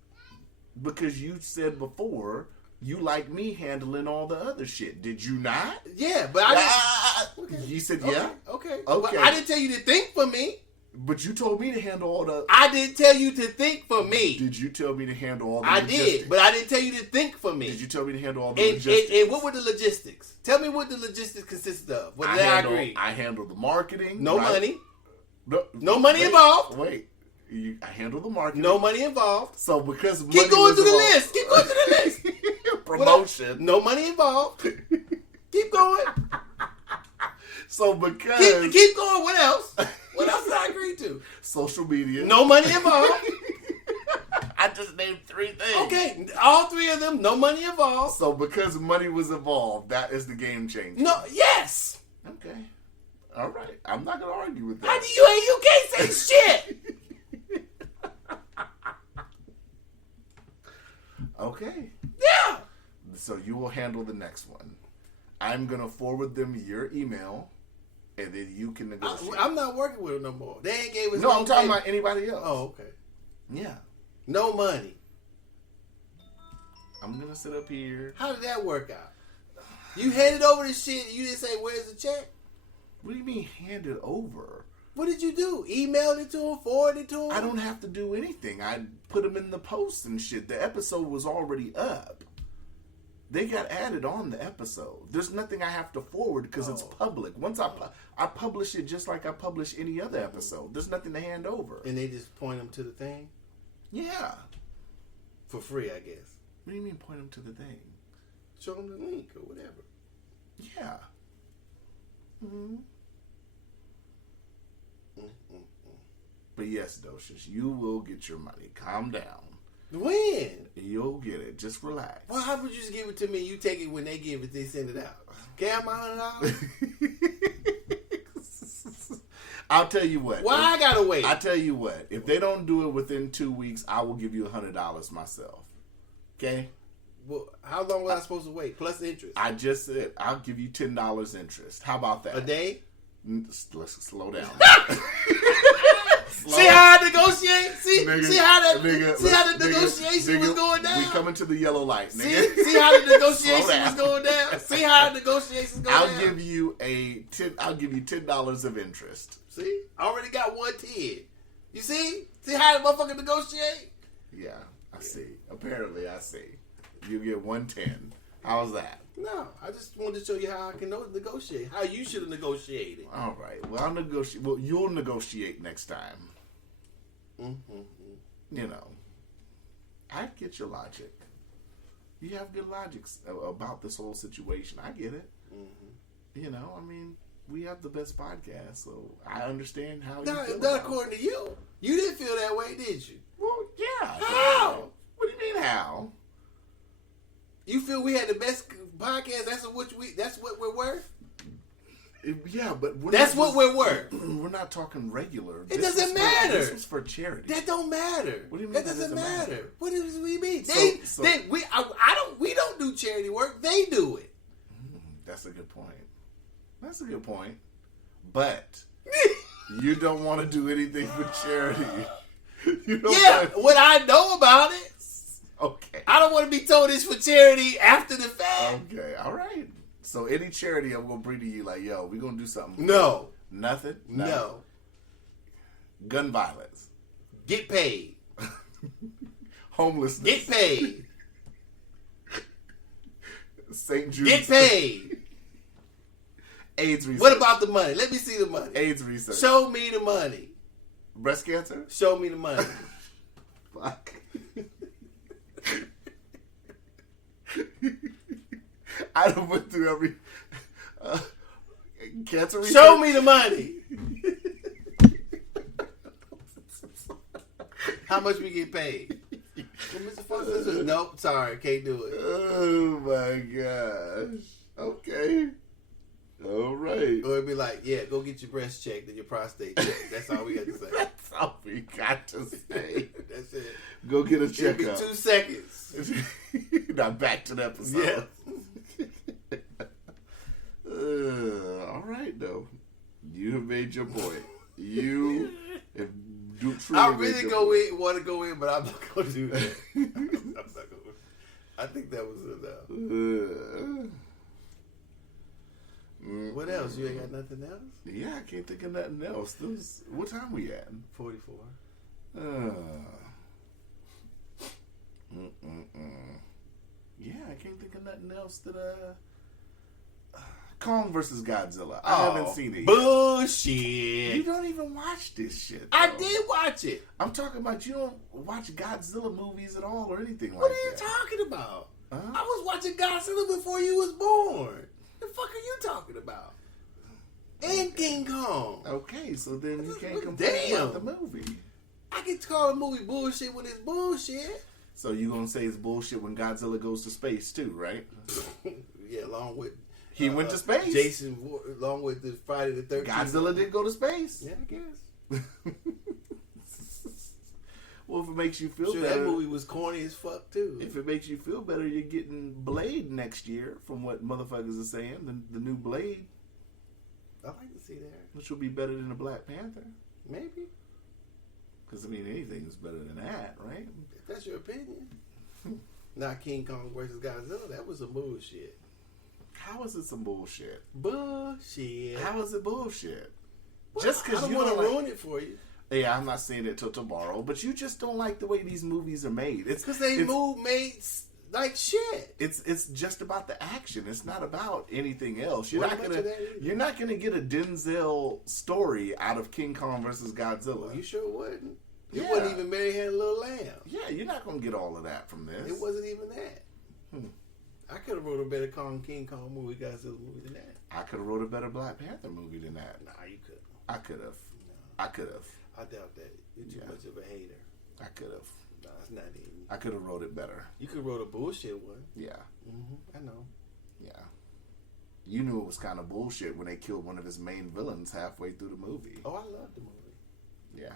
Because you said before you like me handling all the other shit. Did you not? Yeah, but I didn't. You said yeah? Okay. Okay. But I didn't tell you to think for me. But you told me to handle all the. I didn't tell you to think for me. Did you tell me to handle all the I logistics? did, but I didn't tell you to think for me. Did you tell me to handle all the And, logistics? and what were the logistics? Tell me what the logistics consisted of. What did I agree? I handle the marketing. No right? money. No, No money involved. Wait. I handle the marketing. No money involved. So because money Keep going was through the involved- list. Keep going through the list. Promotion. No money involved. Keep going. So because Keep going. What else? What else did I agree to? social media. No money involved. I just named 3 things. Okay, all 3 of them. No money involved. So because money was involved, that is the game changer. No. Yes. Okay. All right. I'm not gonna argue with How that. do you can't say shit. Okay. Yeah. So you will handle the next one. I'm gonna forward them your email, and then you can negotiate. I'm not working with them no more. They ain't gave us no, I'm talking pay. about anybody else. Oh, okay. Yeah. No money. I'm gonna sit up here. How did that work out? You handed over the shit. You didn't say where's the check. What do you mean hand it over? What did you do? Emailed it to him? Forwarded it to him? I don't have to do anything. I put them in the post and shit. The episode was already up. They got added on the episode. There's nothing I have to forward because it's public. Once I publish it just like I publish any other episode. There's nothing to hand over. And they just point them to the thing Yeah. for free, I guess. What do you mean point them to the thing? Show them the link or whatever. Yeah. Mm-hmm. But yes, Docious, you will get your money. Calm down. When? You'll get it. Just relax. Well, how would you just give it to me? You take it when they give it, they send it out. Can I have my $100? I'll tell you what. Why I gotta wait? I tell you what. If they don't do it within 2 weeks, I will give you $100 myself. Okay? Well, how long was I supposed to wait? Plus interest. I just said I'll give you $10 interest. How about that? A day? Let's slow down. See how I negotiate? See, Nigga, see how that? nigga, see how the nigga, negotiation was nigga, going down? We coming to the yellow light, nigga. See how the negotiation Slow was down. going down? See how the negotiations going I'll down? give you $10 of interest. See? I already got 110. You see? See how the motherfucker negotiate? Yeah, I see. Apparently, I see. You get 110. How's that? No, I just wanted to show you how I can negotiate. How you should have negotiated. All right. Well, I'll negotiate. Well, you'll negotiate next time. Mm-hmm. You know, I get your logic. You have good logic about this whole situation. I get it. Mm-hmm. You know, I mean, we have the best podcast, so I understand how you Not feel about it. according to you. You didn't feel that way, did you? Well, yeah. How? What do you mean how? You feel we had the best podcast? That's what we're worth? Yeah, but That's what we're worth. We're not talking regular. It This doesn't was matter. This was for charity. That don't matter. What do you mean That that doesn't doesn't matter. matter? What do we mean? So- We don't do charity work. They do it. That's a good point. That's a good point. But you don't want to do anything for charity. You don't Yeah, want what I know about it. Okay. I don't want to be told it's for charity after the fact. Okay. All right. So any charity I'm gonna bring to you, like, yo, we gonna do something. No. Nothing. No. Gun violence. Get paid. Homelessness. Get paid. St. Jude's. Get paid. AIDS research. What about the money? Let me see the money. AIDS research? Show me the money. Breast cancer? Show me the money. Fuck. I done went through every cancer research. Show me the money. How much we get paid? Well, Mr. Foster says, nope, sorry, can't do it. Oh my gosh. Okay. All right. Or it'd be like, yeah, go get your breast checked and your prostate checked. That's all we got to say. That's all we got to say. That's it. Go get a It'll be checkup. 2 seconds. Now back to the episode. Yeah. All right, though. You have made your point. You have truly I made really your want to go in, but I'm not going to do that. I'm not going. I think that was enough. point. What else? You ain't got nothing else? Yeah, I can't think of nothing else. What time we at? 44. Yeah, I can't think of nothing else that Kong versus Godzilla. I haven't seen it yet. Bullshit. You don't even watch this shit. I though. did watch it. I'm talking about you don't watch Godzilla movies at all or anything like What are you that. talking about? Huh? I was watching Godzilla before you was born. The fuck are you talking about? And King Kong. Okay, so then you can't Damn. complain about the movie. I can call a movie bullshit when it's bullshit. So you gonna say it's bullshit when Godzilla goes to space too, right? Yeah, along with He went to space. Jason, along with the Friday the 13th. Godzilla did go to space. Yeah, I guess. Well, if it makes you feel Sure, better, that movie was corny as fuck too. if it makes you feel better, you're getting Blade next year, from what motherfuckers are saying. The new Blade, I'd like to see that. which will be better than the Black Panther. Maybe. Because I mean, anything is better than that, right? If that's your opinion. Not King Kong versus Godzilla. That was some bullshit. How is it some bullshit? Bullshit. How is it bullshit? Well, Just I because don't you want don't to like, ruin it for you. yeah, I'm not saying it till tomorrow, but you just don't like the way these movies are made. It's Because they it's, made like shit. It's just about the action. It's not about anything else. You're Well, not much gonna of that is. you're not gonna get a Denzel story out of King Kong versus Godzilla. Well, you sure wouldn't. It Yeah. wasn't even Mary Had a Little Lamb. Yeah, you're not gonna get all of that from this. It wasn't even that. Hmm. I could have wrote a better King Kong movie, Godzilla movie than that. I could have wrote a better Black Panther movie than that. Nah, you couldn't. I could have. No, I could have. I doubt that. You're too Yeah. much of a hater. I could have. No, it's not even. I could have wrote it better. You could wrote a bullshit one. Yeah, I know. yeah. You knew it was kind of bullshit when they killed one of his main villains halfway through the movie. Oh, I love the movie. Yeah,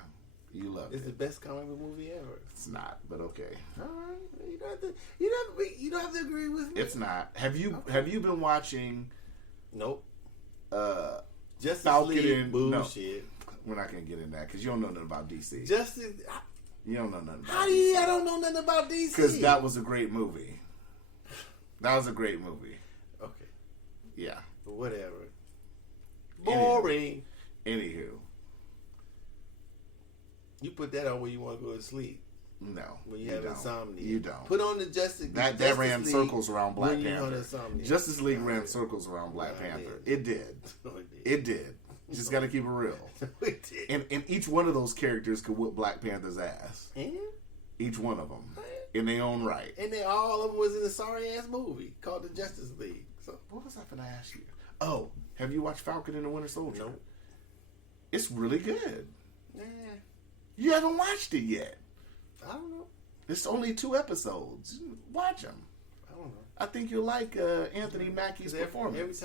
you loved It's it. the best comic book movie ever. It's not, but okay. All right, you don't have to. You don't have to agree with me. It's not. Have you Okay. have you been watching? Nope. Justice Falcon League and bullshit. We're not gonna get in that because you don't know nothing about DC. Justice. You don't know nothing about How do you? I don't know nothing about DC. Because that was a great movie. That was a great movie. Okay, Yeah. but whatever. Boring. Anywho, You put that on when you want to go to sleep. no. When you have don't. insomnia. You don't. Put on the Justice. That Justice ran League circles around Black when you have Panther. insomnia. Justice League No, ran it- circles around Black No, it Panther. didn't. It did. No, it did. It did. Just got to keep it real. It did. And each one of those characters could whip Black Panther's ass. And Each one of them. In their own right. then all of them was in a sorry ass movie called the Justice League. So What was I going to ask you? Oh, have you watched Falcon and the Winter Soldier? no, It's really good. nah, You haven't watched it yet. I don't know. It's only 2 episodes. Watch them. I don't know. I think you'll like Anthony Mackie's 'Cause performance.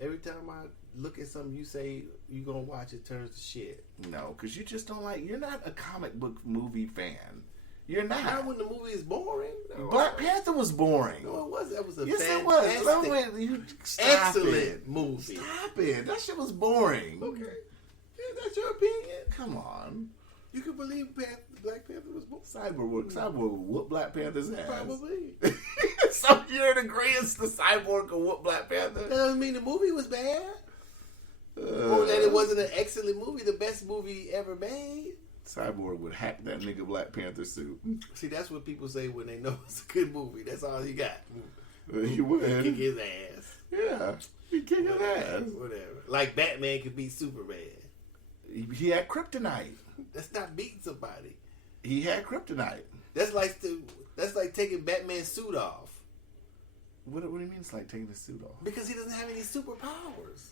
every time I look at something you say you gonna watch, it turns to shit. No, because you just don't like. You're not a comic book movie fan. You're Not not. when the movie is boring. No, Black Panther was boring. No, it was. That was a Yes, it fantastic, was. No, wait, you stop excellent it. movie. Stop it. That shit was boring. Okay, yeah, that's your opinion. Come on. You can believe Black Panther was boring. Cyborg will whoop Black Panther's ass. Probably. So you're in agreement the Cyborg will whoop Black Panther? That doesn't mean the movie was bad. Or that it wasn't an excellent movie, the best movie ever made. Cyborg would hack that nigga Black Panther suit. See, that's what people say when they know it's a good movie. That's all he got. He would. Kick his ass. Yeah. He kick his ass. Whatever. Like Batman could beat Superman. He had kryptonite. That's not beating somebody. He had kryptonite. That's like taking Batman's suit off. What do you mean it's like taking his suit off? Because he doesn't have any superpowers.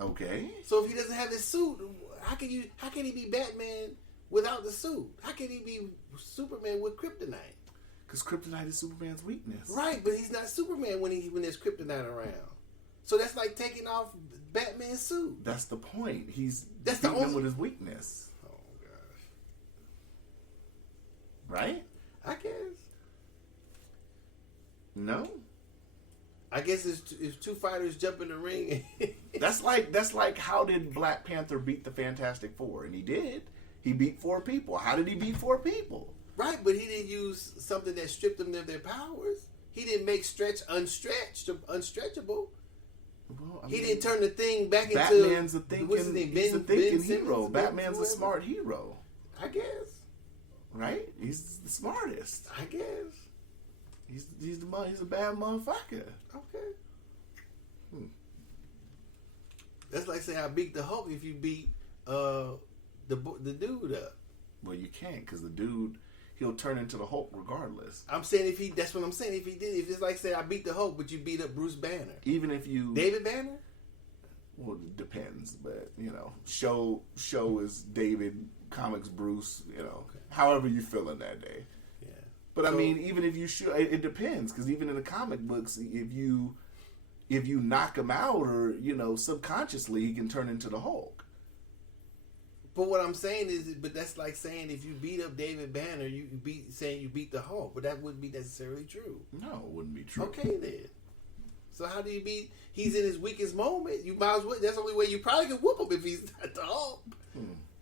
Okay. So if he doesn't have his suit, how can he be Batman without the suit? How can he be Superman with kryptonite? Because kryptonite is Superman's weakness. Right, but he's not Superman when there's kryptonite around. So that's like taking off Batman's suit. That's the point. He's That's the beating him only- with his weakness. Oh gosh. Right? I guess. No? I guess if two fighters jump in the ring. That's like how did Black Panther beat the Fantastic Four? And he did. He beat 4 people. How did he beat 4 people? Right, but he didn't use something that stripped them of their powers. He didn't make stretch unstretchable. Well, I He mean, didn't turn the thing back into. Batman's a thinking, what's his name? he's a Ben thinking Simmons? hero. Ben Batman's a whoever? smart hero, I guess. right? He's the smartest. I guess. He's a bad motherfucker. Okay. That's like saying I beat the Hulk if you beat the dude up. Well, you can't because the dude, he'll turn into the Hulk regardless. I'm saying that's what I'm saying. If he did, if it's like say I beat the Hulk, but you beat up Bruce Banner, Even if you, David Banner. well, it depends, but show is David, comics Bruce, however you feeling that day. Yeah. But I So- mean, even if you should, it depends because even in the comic books, if you knock him out or subconsciously, he can turn into the Hulk. But what I'm saying is, but that's like saying if you beat up David Banner, you beat the Hulk, but that wouldn't be necessarily true. No, it wouldn't be true. Okay then. So how do you beat? He's in his weakest moment. You might as well. That's the only way you probably can whoop him if he's not the Hulk.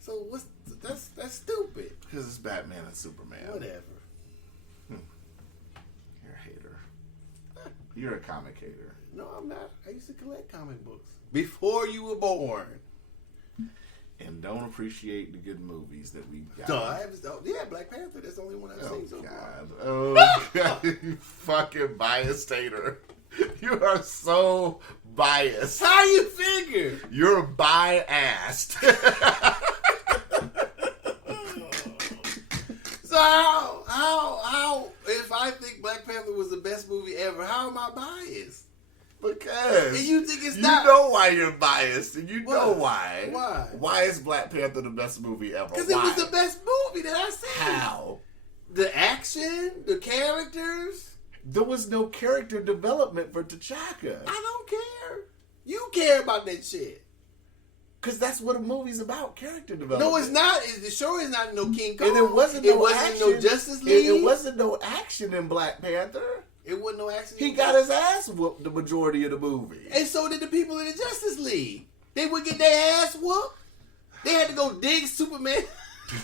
So that's stupid. Because it's Batman and Superman. Whatever. You're a hater. You're a comic hater. No, I'm not. I used to collect comic books before you were born. And don't appreciate the good movies that we got. Yeah, Black Panther. That's the only one I've seen so far. God. Oh, God. You fucking biased hater. You are so biased. How you figure? You're biased. So how? If I think Black Panther was the best movie ever, how am I biased? Because And you think it's you not? know why you're biased, and you know Why? why. Why? Why is Black Panther the best movie ever? Because it Why? was the best movie that I've seen. How? The action, the characters. There was no character development for T'Chaka. I don't care. You care about that shit. Because that's what a movie's about, character development. No, it's not. The show is not no King Kong. And there wasn't no action. no Justice League. It wasn't no action in Black Panther. It wasn't no action. He got his ass whooped the majority of the movie. And so did the people in the Justice League. They would get their ass whooped. They had to go dig Superman.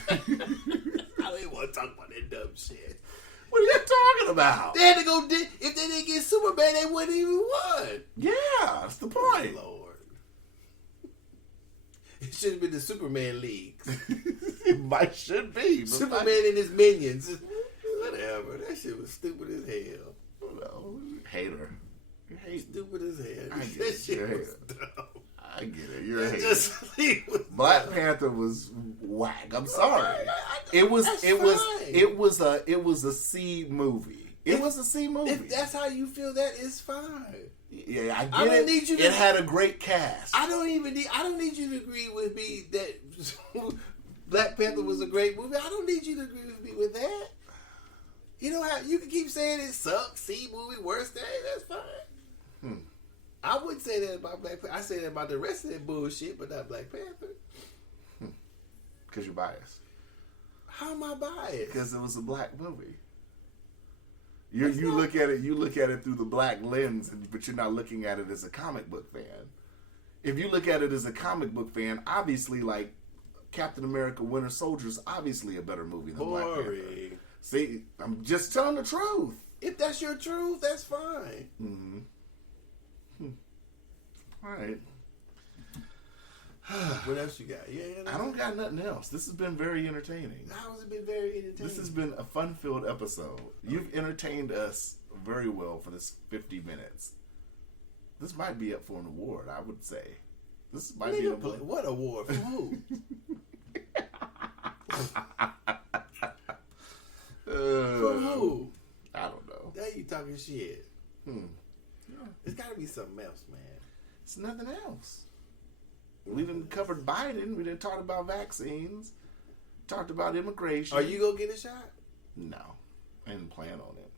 I don't even want to talk about that dumb shit. What are you talking about? They had to go dig. If they didn't get Superman, they wouldn't even won. Yeah, that's the point. Lord. It should have been the Superman Leagues. It should be. But Superman and his minions. Whatever. That shit was stupid as hell. Hater. You hate. Stupid as hell. I get That it. shit You're was a dumb. I get it. You're a hater. Just leave it. Black Panther was whack. I'm sorry. It was That's it was fine. it was a C movie. It was a C movie. If that's how you feel, that is fine. Yeah, I get I don't it. need you to- It had a great cast. I don't need you to agree with me that Black Panther was a great movie. I don't need you to agree with me with that. You know how you can keep saying it sucks, C movie, worst day, that's fine. I wouldn't say that about Black Panther. I say that about the rest of that bullshit, but not Black Panther. Because you're biased. How am I biased? Because it was a black movie. You look at it through the black lens, but you're not looking at it as a comic book fan. If you look at it as a comic book fan, obviously, like Captain America: Winter Soldier is obviously a better movie than Black Panther. Boring. See, I'm just telling the truth. If that's your truth, that's fine. All right. What else you got? Yeah, I don't got nothing else. This has been very entertaining. How has it been very entertaining? This has been a fun-filled episode. You've entertained us very well for this 50 minutes. This might be up for an award, I would say. This might be an award. What award? From who? From who? I don't know. Now you talking shit. It's got to be something else, man. It's nothing else. We didn't cover Biden. We didn't talk about vaccines. Talked about immigration. Are you gonna get a shot? No, I didn't plan on it.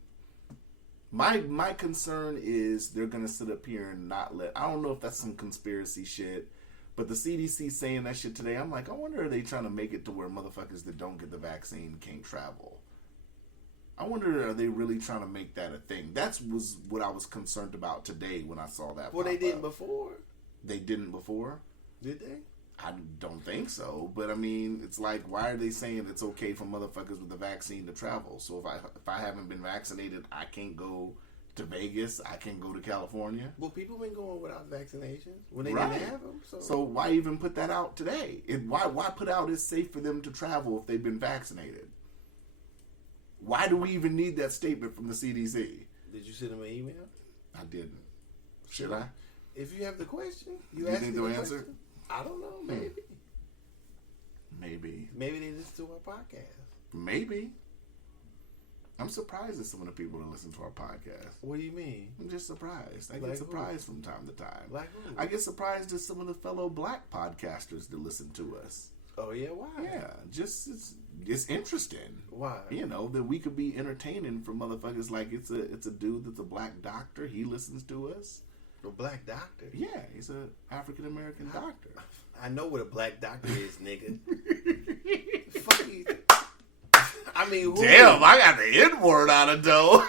My concern is they're gonna sit up here and not let. I don't know if that's some conspiracy shit, but the CDC saying that shit today. I'm like, I wonder are they trying to make it to where motherfuckers that don't get the vaccine can't travel? I wonder are they really trying to make that a thing? That was what I was concerned about today when I saw that. Well, they pop didn't up. before. They didn't before. Did they? I don't think so, but I mean, it's like, why are they saying it's okay for motherfuckers with the vaccine to travel? So if I haven't been vaccinated, I can't go to Vegas. I can't go to California. Well, people been going without vaccinations when they Right. didn't have them. So why even put that out today? Why put out it's safe for them to travel if they've been vaccinated? Why do we even need that statement from the CDC? Did you send them an email? I didn't. Should I? If you have the question, you You ask think me they'll the answer? question. I don't know. Maybe. Maybe they listen to our podcast. Maybe. I'm surprised at some of the people that listen to our podcast. What do you mean? I'm just surprised. I Like get who? surprised from time to time. Like who? I get surprised at some of the fellow black podcasters that listen to us. Oh yeah, why? Yeah, just it's interesting. Why? You know, that we could be entertaining for motherfuckers like it's a dude that's a black doctor. He listens to us. A black doctor. Yeah, he's a African American doctor. I know what a black doctor is, nigga. Fuck you. I mean, who, Damn, I got the N word out of dough.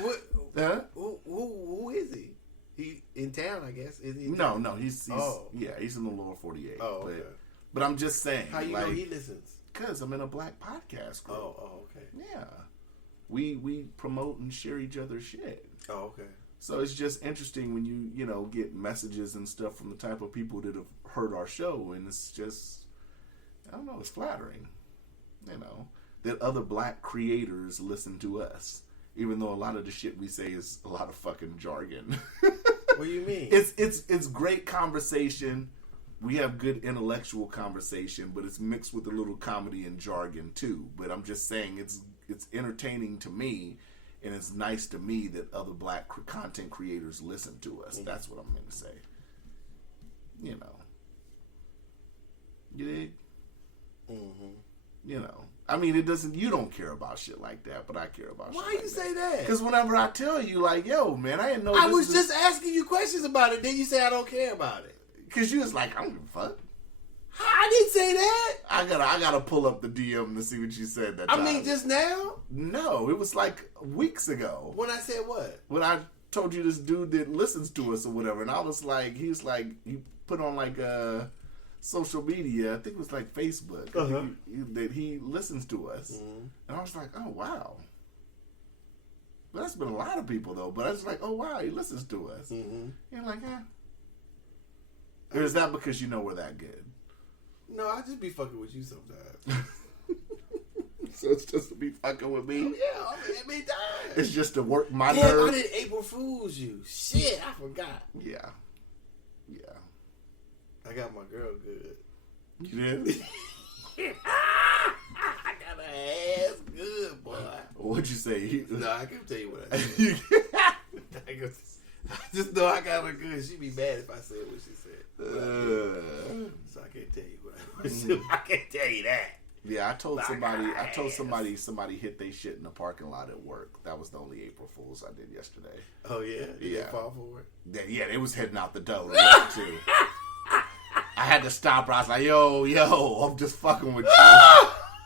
What, Huh? who is he? He in town, I guess. Is he? In No, town? no, he's Oh. yeah, he's in the lower 48. Oh, okay. But I'm just saying, How you like, know he listens? because I'm in a black podcast group. Oh, okay. Yeah, we promote and share each other's shit. Oh, okay. So it's just interesting when you know get messages and stuff from the type of people that have heard our show, and it's just I don't know, it's flattering, you know, that other black creators listen to us, even though a lot of the shit we say is a lot of fucking jargon. What do you mean? It's great conversation. We have good intellectual conversation, but it's mixed with a little comedy and jargon too. But I'm just saying it's entertaining to me, and it's nice to me that other black content creators listen to us. Mm-hmm. That's what I'm going to say. You know. You dig? Mm-hmm. You know. I mean, it doesn't. You don't care about shit like that, but I care about. Why shit you like say that? Because whenever I tell you, like, yo, man, I didn't know. I was just asking you questions about it. Then you say I don't care about it. Because you was like, I don't give a fuck. I didn't say that. I gotta pull up the DM to see what you said that time. I mean, just now No, it was like weeks ago when I said what? when I told you this dude that listens to us or whatever, and I was like, he was like, you put on like social media, I think it was like Facebook, I think that he listens to us, and I was like, oh wow. But that's been a lot of people though. But I was like, oh wow, he listens to us. Mm-hmm. You're like, Or is that because you know we're that good? No, I just be fucking with you sometimes. So it's just to be fucking with me? Oh, yeah, I mean, it be time. It's just to work my Damn, I nerve? did April Fool's you. Shit, I forgot. Yeah. Yeah. I got my girl good. You did? I got her ass good, boy. What'd you say? No, I can't tell you what I said. I just know I got her good. She'd be mad if I said what she said. So I can't tell you what I said. I can't tell you that. Yeah, I told I somebody. got I told ass. somebody hit they shit in the parking lot at work. That was the only April Fools I did yesterday. Oh yeah, did Yeah. they fall for it? Yeah, they was heading out the door to work too. I had to stop her. I was like, yo, I'm just fucking with you.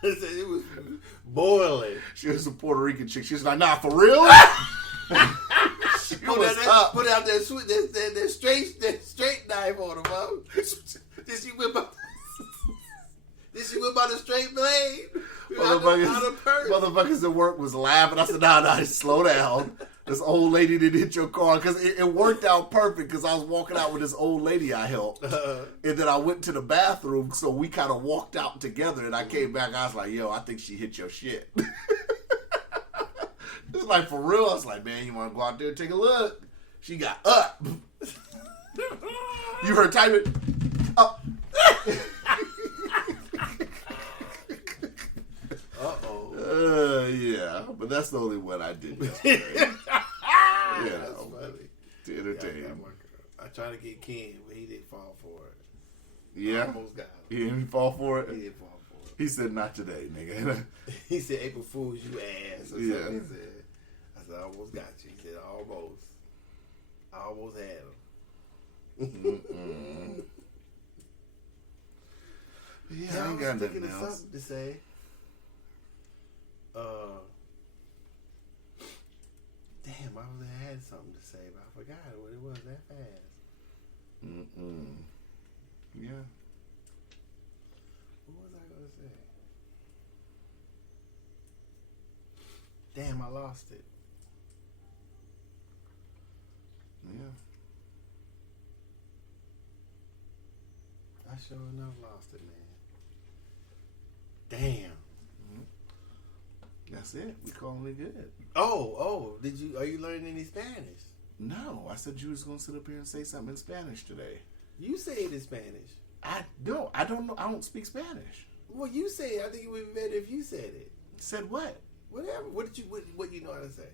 It was boiling. She was a Puerto Rican chick. She was like, nah, for real? She was up. Put out that straight knife on him, bro. Did she whip out? Did she whip out a straight blade? Out of purse? Motherfuckers at work was laughing. I said, nah, slow down. This old lady didn't hit your car. Because it worked out perfect because I was walking out with this old lady I helped. And then I went to the bathroom, so we kind of walked out together. And I came back, I was like, yo, I think she hit your shit. It's like, for real? I was like, man, you want to go out there and take a look? She got up. You heard typing? Up. Yeah, but that's the only one I did yesterday. That's funny. To Yeah, entertain. I got my girl. I tried to get Ken, but he didn't fall for it. Yeah? I almost got him. He didn't fall for He it? didn't fall for it. He said, not today, nigga. He said, April Fool's, you ass. Or Yeah. something he said. I said, I almost got you. He said, almost. I almost had him. Yeah, I I ain't was got thinking nothing of else. something to say. Damn, I was had something to say, but I forgot what it was that fast. Yeah. What was I gonna say? Damn, I lost it. Yeah. I sure enough lost it, man. Damn. That's it. We calling it good. Oh, are you learning any Spanish? No, I said you was gonna sit up here and say something in Spanish today. You say it in Spanish. I don't know. I don't speak Spanish. Well, you say it. I think it would be better if you said it. Said what? Whatever. What you know how to say?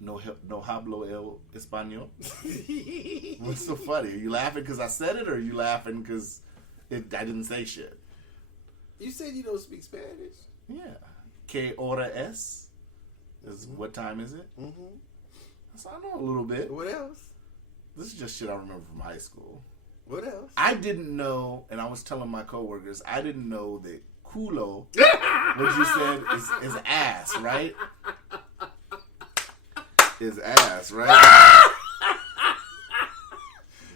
No hablo el español. What's so funny? Are you laughing because I said it, or are you laughing because I didn't say shit? You said you don't speak Spanish. Yeah. Que hora es? What time is it? Mm-hmm. So I know a little bit. What else? This is just shit I remember from high school. What else? I didn't know, and I was telling my coworkers, I didn't know that culo, what you said, is ass, right? Is ass, right?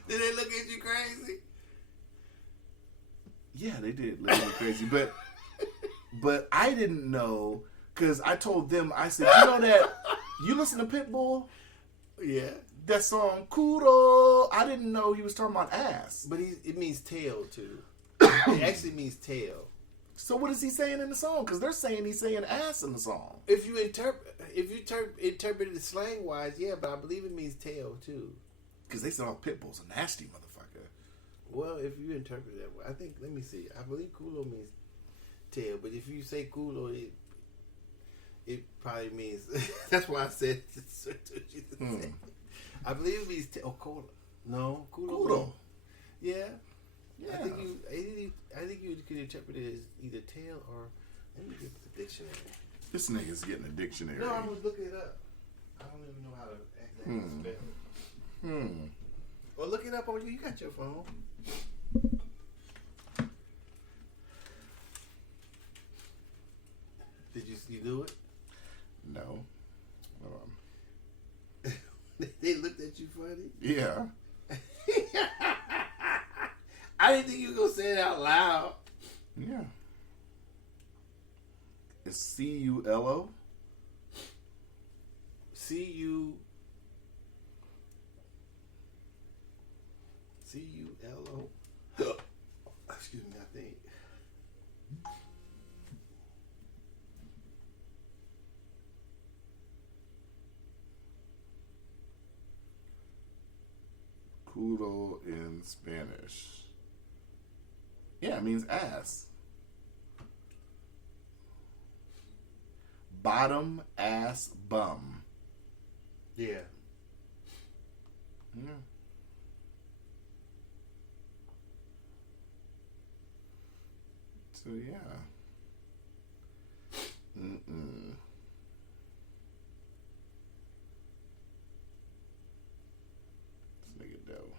Did they look at you crazy? Yeah, they did look at me crazy, but I didn't know, because I told them, I said, you know that, you listen to Pitbull? Yeah. That song, Kudo. I didn't know he was talking about ass. But it means tail, too. It actually means tail. So what is he saying in the song? Because they're saying he's saying ass in the song. If you interpret it slang-wise, yeah, but I believe it means tail, too. Because they said, oh, Pitbull's a nasty motherfucker. Well, if you interpret it that way, I think, let me see. I believe culo means tail, but if you say culo, it probably means, that's why I said, I believe it means cola. No, culo. Yeah. Yeah. I think you could interpret it as either tail or, let me get the dictionary. This nigga's getting a dictionary. No, I was looking it up. I don't even know how to exactly spell it. Well, look it up on you. You got your phone. Did you do it? No. Hold on. They looked at you funny. Yeah. I didn't think you were gonna say it out loud. Yeah. It's C-U-L-O? C-U-L-O. Excuse me, I think. Culo in Spanish. Yeah, it means ass. Bottom, ass, bum. Yeah. Yeah. So, yeah. This nigga dope.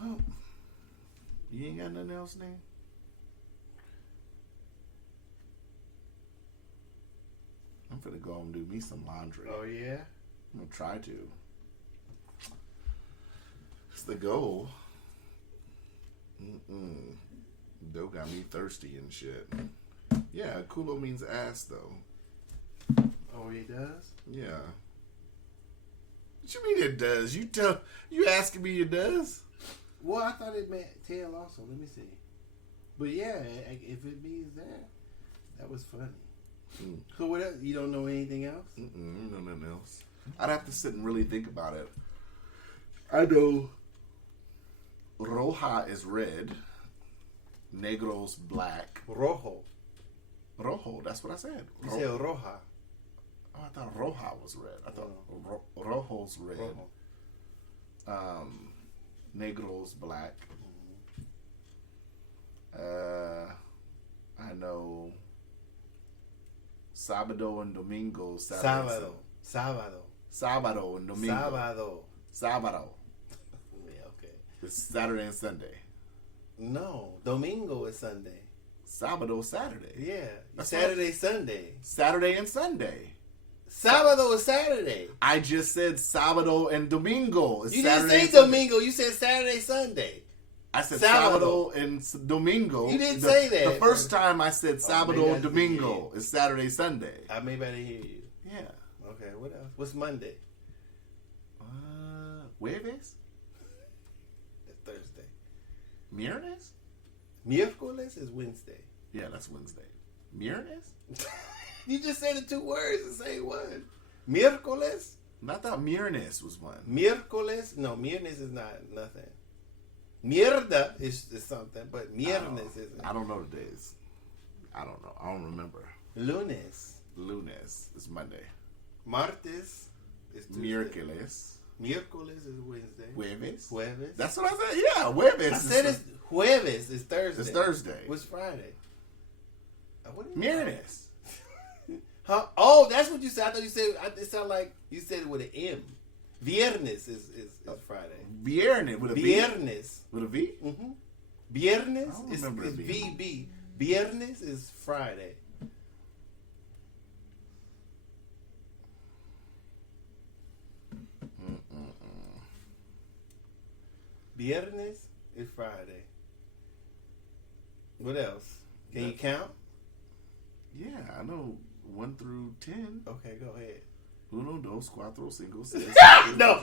Well, you ain't got nothing else, name? I'm finna go home and do me some laundry. Oh yeah. I'm gonna try to. It's the goal. Doe got me thirsty and shit. Yeah, culo means ass though. Oh, he does? Yeah. What you mean it does? You asking me it does? Well, I thought it meant tail also. Let me see. But yeah, if it means that was funny. So what else? You don't know anything else? No, nothing else. I'd have to sit and really think about it. I know roja is red, negro's black. Rojo. Rojo, that's what I said. You said roja. Oh, I thought roja was red. I thought rojo's red. Rojo. Negro's black. I know Sábado and Domingo. Sábado. Sábado and Domingo. Sábado. Yeah, okay. It's Saturday and Sunday. No, Domingo is Sunday. Sábado, Saturday. Yeah. That's Saturday, Sunday. Saturday and Sunday. Sábado is Saturday. I just said Sábado and Domingo. It's You Saturday didn't and say Sunday. Domingo. You said Saturday, Sunday. I said Sábado. sábado and domingo. You didn't say that. The first time I said sábado maybe I domingo did. is Saturday, Sunday. Maybe I didn't hear you. Yeah. Okay, what else? What's Monday? Jueves? That's Thursday. Viernes? Miércoles is Wednesday. Yeah, that's Wednesday. Viernes? You just said the two words, the same one. Miércoles? I thought Viernes was one. Miércoles? No, viernes is not nothing. Mierda is something, but viernes isn't. I don't know the days. I don't know. I don't remember. Lunes. Lunes is Monday. Martes is Tuesday. Miércoles. Miércoles is Wednesday. Jueves. Jueves. That's what I said. Yeah, jueves. I said it's jueves is Thursday. It's Thursday. What's Friday? What is Viernes. Huh? Oh, that's what you said. I thought you said it sounded like you said it with an M. Viernes is Friday. Viernes with a V. Viernes. With a V? Mm-hmm. Viernes I don't is remember it being- VB. Viernes is Friday. Viernes is Friday. What else? Can you count? Yeah, I know 1 through 10. Okay, go ahead. Uno, dos, cuatro, cinco, seis. No.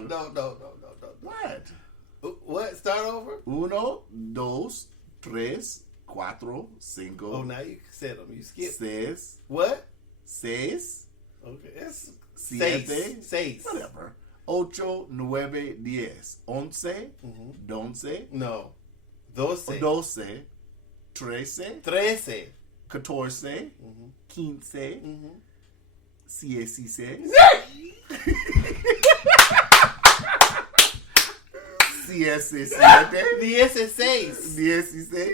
What? What? Start over? Uno, dos, tres, cuatro, cinco. Oh, now you said them. You skipped. Seis. What? Seis. Okay, that's Siete. Seis. Whatever. Ocho, nueve, diez. Once, doce, No. Doce. doce, trece, Trece. catorce, quince, dieciséis, diecisiete, 16. 16, 17,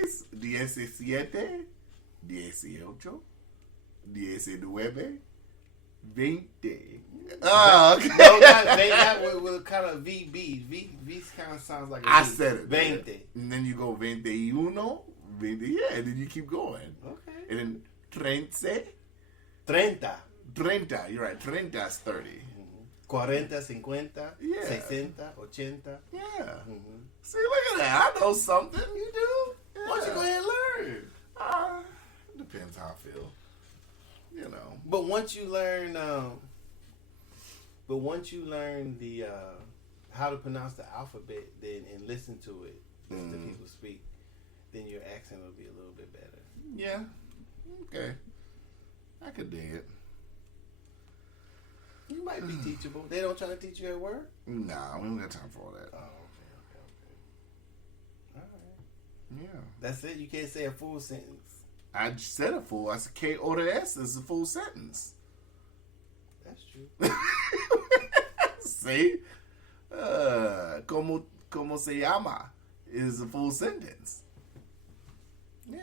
18, 19, 20. Oh, okay. No, that with kind of VB. V kind of sounds like a I V. said it. man. 20. And then you go 21, 20, yeah, and then you keep going. Okay. And then treinta, 30. treinta, you're right, treinta is 30. 40, 50, Yeah. 60, 80. Yeah. Mhm. See, look at that. I know something. You do? Why don't you go ahead and learn? Depends how I feel. You know. But once you learn, the how to pronounce the alphabet, then and listen to it, listen to people speak, then your accent will be a little bit better. Yeah. Okay. I could dig it. You might be teachable. They don't try to teach you at work. Nah, we don't got time for all that. Oh, okay. All right. Yeah. That's it. You can't say a full sentence. I just said a full. I said K O to S is a full sentence. That's true. See? Como se llama is a full sentence. Yeah.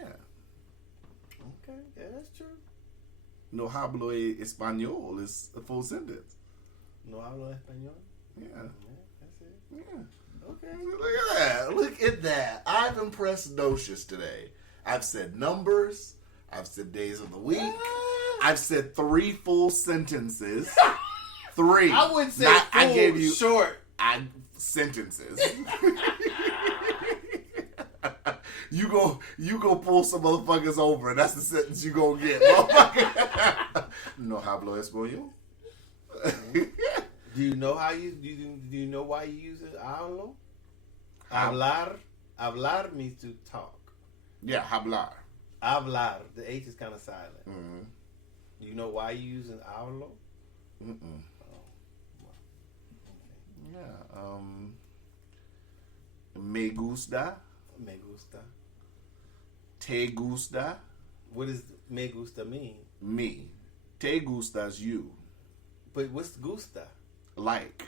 Okay, yeah, that's true. No hablo español is a full sentence. No hablo español. Yeah. Yeah, that's it. Yeah. Okay. Look at that. Look at that. I've impressed Docious today. I've said numbers. I've said days of the week. I've said 3 full sentences. 3. I wouldn't say Not- full, I gave you short. sentences. You go pull some motherfuckers over, and that's the sentence you gonna get, motherfucker. No hablo español. Do you know how you do you know why you use it? Hablo. Hablar means to talk. Yeah, hablar. Hablar. The H is kind of silent. Mm-hmm. Do you know why you using hablo? Mm-mm. Yeah. Me gusta. Me gusta. Te gusta. What does me gusta mean? Me. Te gustas you. But what's gusta? Like.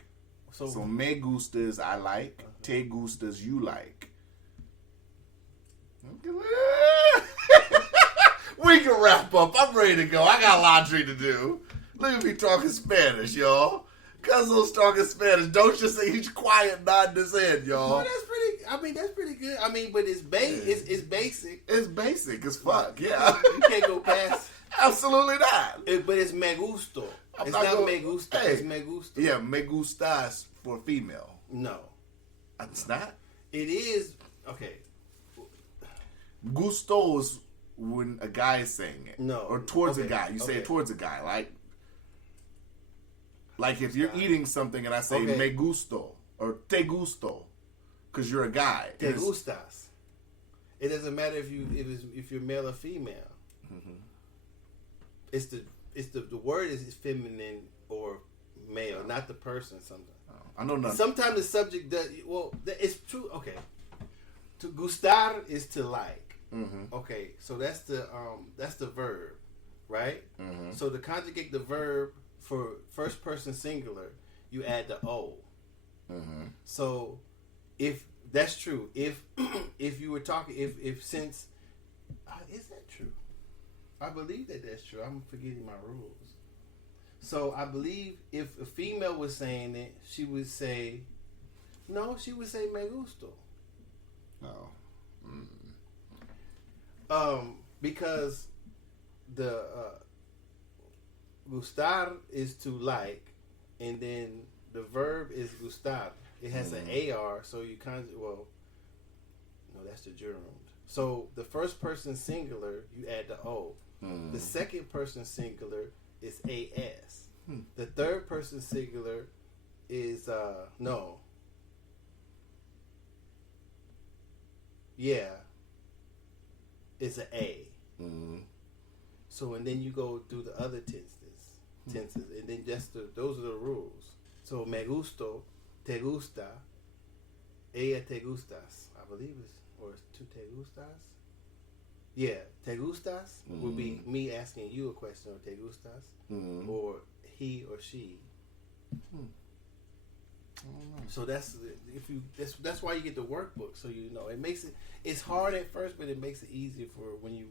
So me gusta is I like. Te gustas you like. We can wrap up. I'm ready to go. I got laundry to do. Look at me talking Spanish, y'all. Cuzzo's talking Spanish. Don't just say he's quiet, nodding his head, y'all. Well, that's pretty. I mean, that's pretty good. I mean, but it's it's basic. It's basic as fuck, yeah. You can't go past. Absolutely not. But it's me gusto. I'm It's not not gonna- me gusta. Hey. It's me gusto. Yeah, me gustas for female. No, It's not? it is. Okay, Gusto is when a guy is saying it. No. Or towards a Okay, guy. You say okay. it towards a guy. Like if you're eating something and I say Okay. me gusto or te gusto because you're a guy. Te gustas. It doesn't matter if you're male or female. Mm-hmm. It's the word is feminine or male, not the person. Sometimes. I know nothing. Sometimes the subject does. Well, it's true. Okay. To gustar is to like. Mm-hmm. Okay, so that's the verb, right? Mm-hmm. So to conjugate the verb for first person singular, you add the o. Mm-hmm. So if that's true, if you were talking, if since is that true? I believe that's true. I'm forgetting my rules. So I believe if a female was saying it, she would say, no, she would say me gusto. Oh. Because the gustar is to like, and then the verb is gustar. It has an AR, so you no, that's the gerund. So the first person singular, you add the O. The second person singular is AS. The third person singular is no. Yeah. It's an A. Mm-hmm. So and then you go through the other tenses, and then those are the rules. So me gusto, te gusta, ella te gustas. I believe it's tu te gustas. Yeah, te gustas would be me asking you a question, or te gustas, or he or she. So that's why you get the workbook, so you know it makes it. It's hard at first, but it makes it easier for when you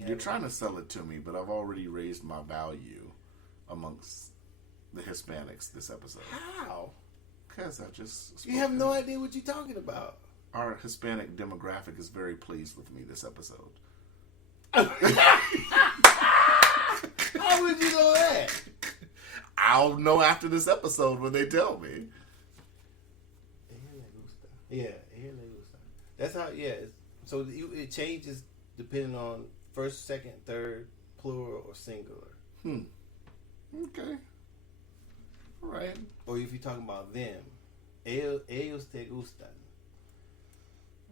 have. You're trying to sell it to me, but I've already raised my value amongst the Hispanics this episode. How? Because I just You have no idea what you're talking about. Our Hispanic demographic is very pleased with me this episode. How would you know that? I'll know after this episode when they tell me. Yeah, le gusta. That's how. Yeah. So it changes depending on first, second, third, plural, or singular. Okay. All right. Or if you're talking about them, ellos te gustan.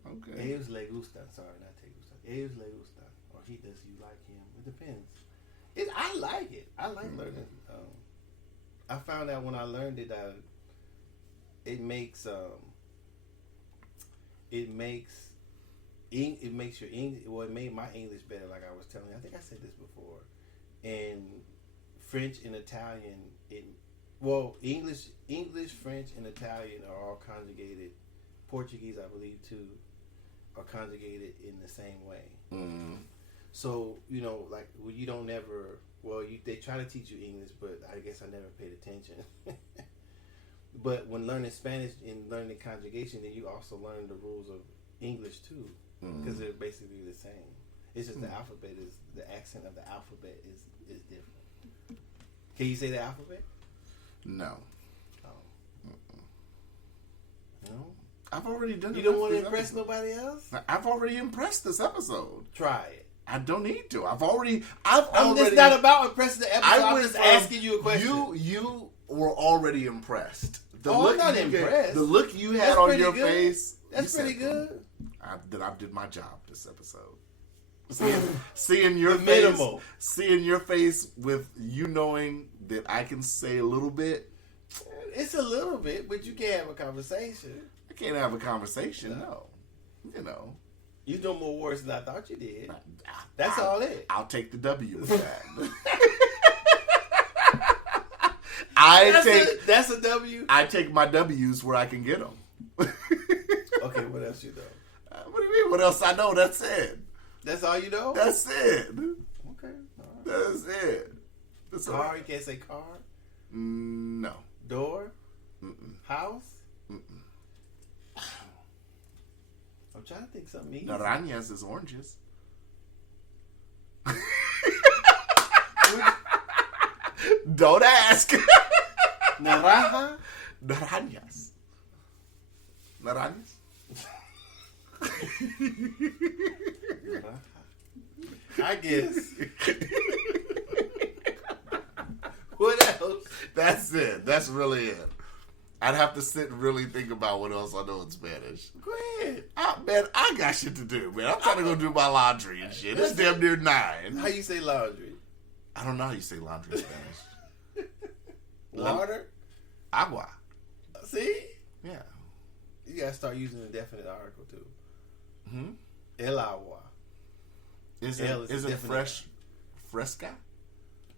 Okay. Ellos le gustan. Sorry, not te gustan. Ellos le gustan. Or he does. You like him. It depends. I like it. I like learning. I found out when I learned it that it makes your English. Well, it made my English better. Like I was telling you, I think I said this before. And French and Italian, English, French, and Italian are all conjugated. Portuguese, I believe, too, are conjugated in the same way. Mm-hmm. So like you don't never. Well, they try to teach you English, but I guess I never paid attention. But when learning Spanish and learning conjugation, then you also learn the rules of English too, because they're basically the same. It's just the accent of the alphabet is different. Can you say the alphabet? No. No. I've already done it. You don't want to impress nobody else? I've already impressed this episode. Try it. I don't need to. I've It's not about impressing the episode. I'm just asking you a question. You were already impressed. I'm not impressed. The look you had That's on pretty your good. face. That's pretty good. I did my job this episode. Seeing your The face, minimal. seeing your face with you knowing that I can say a little bit. It's a little bit, but you can't have a conversation. I can't have a conversation. No, you know. You know more words than I thought you did. That's all it. I'll take the W with that. That's a W. I take my W's where I can get them. Okay, what else you know? What do you mean? What else I know? That's it. That's all you know? That's it. Okay. All right. That's it. That's all Car? right. You can't say car? No. Door? Mm-mm. House? I'm trying to think something easy. Naranjas is oranges. Don't ask. Naranja? Naranjas. Naranjas? I guess. What else? That's it. That's really it. I'd have to sit and really think about what else I know in Spanish. Go ahead. Man, I got shit to do, man. I'm trying to go do my laundry and shit. It's damn near 9. How you say laundry? I don't know how you say laundry in Spanish. Water? Agua. See? Yeah. You gotta start using a definite article too. Hmm? El agua. L is Isn't definite. fresh fresca?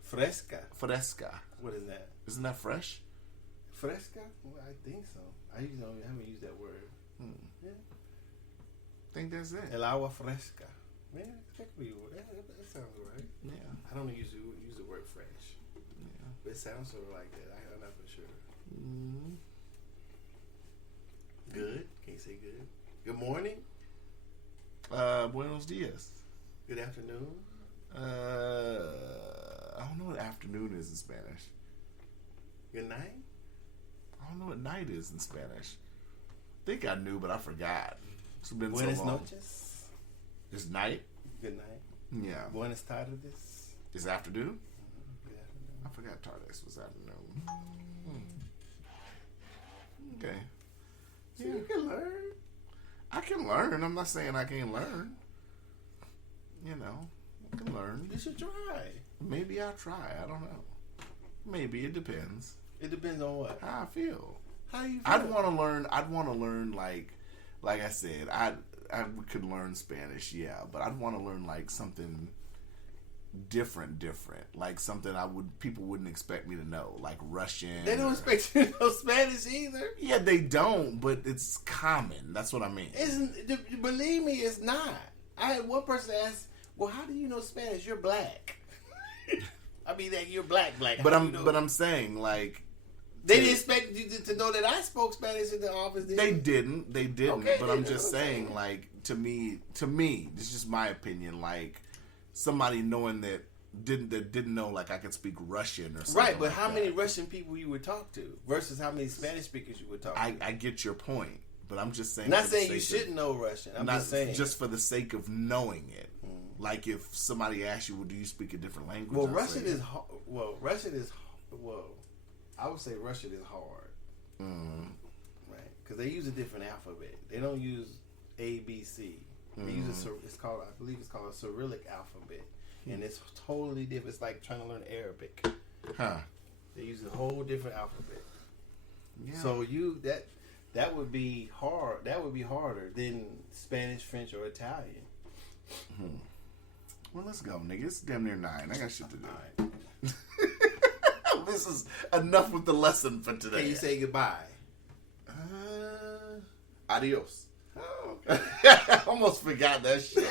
Fresca. Fresca. What is that? Isn't that fresh? Fresca? Well, I think so. I haven't used that word. Yeah. Think that's it. El agua fresca. Man, that could be. That sounds right. Yeah. I don't use the word fresh. Yeah. But it sounds sort of like that. I'm not for sure. Mm-hmm. Good. Can't say good. Good morning. Buenos dias. Good afternoon. I don't know what afternoon is in Spanish. Good night. I don't know what night is in Spanish. I think I knew, but I forgot. It's been Buenas so long. noches. It's night? Good night. Yeah. Buenas tardes. It's afternoon? Good afternoon. I forgot tardes was afternoon. Okay. See, you can learn. I can learn. I'm not saying I can't learn. You know, I can learn. You should try. Maybe I'll try. I don't know. Maybe it depends It depends on what. how I feel. How you feel? I'd want to learn like I said, I could learn Spanish, yeah, but I'd want to learn like something different, like something people wouldn't expect me to know, like Russian. They don't expect you to know Spanish either. Yeah, they don't, but it's common. That's what I mean. Believe me, it's not. I had one person ask, "Well, how do you know Spanish? You're black." I mean, that you're black. But How do you know? I'm saying like They didn't expect you to know that I spoke Spanish in the office. Did they they? didn't. Okay, but then I'm that's just what I'm saying, saying. like to me, this is just my opinion. Like somebody knowing that didn't know like I could speak Russian or something. Right, but like how that. many Russian people you would talk to versus how many Spanish speakers you would talk to? I get your point, but I'm just saying. Not for the saying you sake of- shouldn't know Russian. I'm not just saying. just for the sake of knowing it. Like if somebody asks you, "Well, do you speak a different language?" Well, I'll Russian say, is I would say Russian is hard, right? Because they use a different alphabet. They don't use A, B, C. They use I believe it's called a Cyrillic alphabet, and it's totally different. It's like trying to learn Arabic. huh? They use a whole different alphabet. Yeah. So that would be hard. That would be harder than Spanish, French, or Italian. Well, let's go, nigga. It's damn near 9. I got shit to do. All right. This is enough with the lesson for today. Can you say goodbye? Adios. Oh, okay. I almost forgot that shit.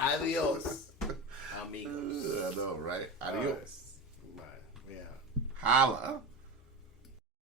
Adios, amigos. I know, right? All Adios. right. Bye. Yeah. Holla.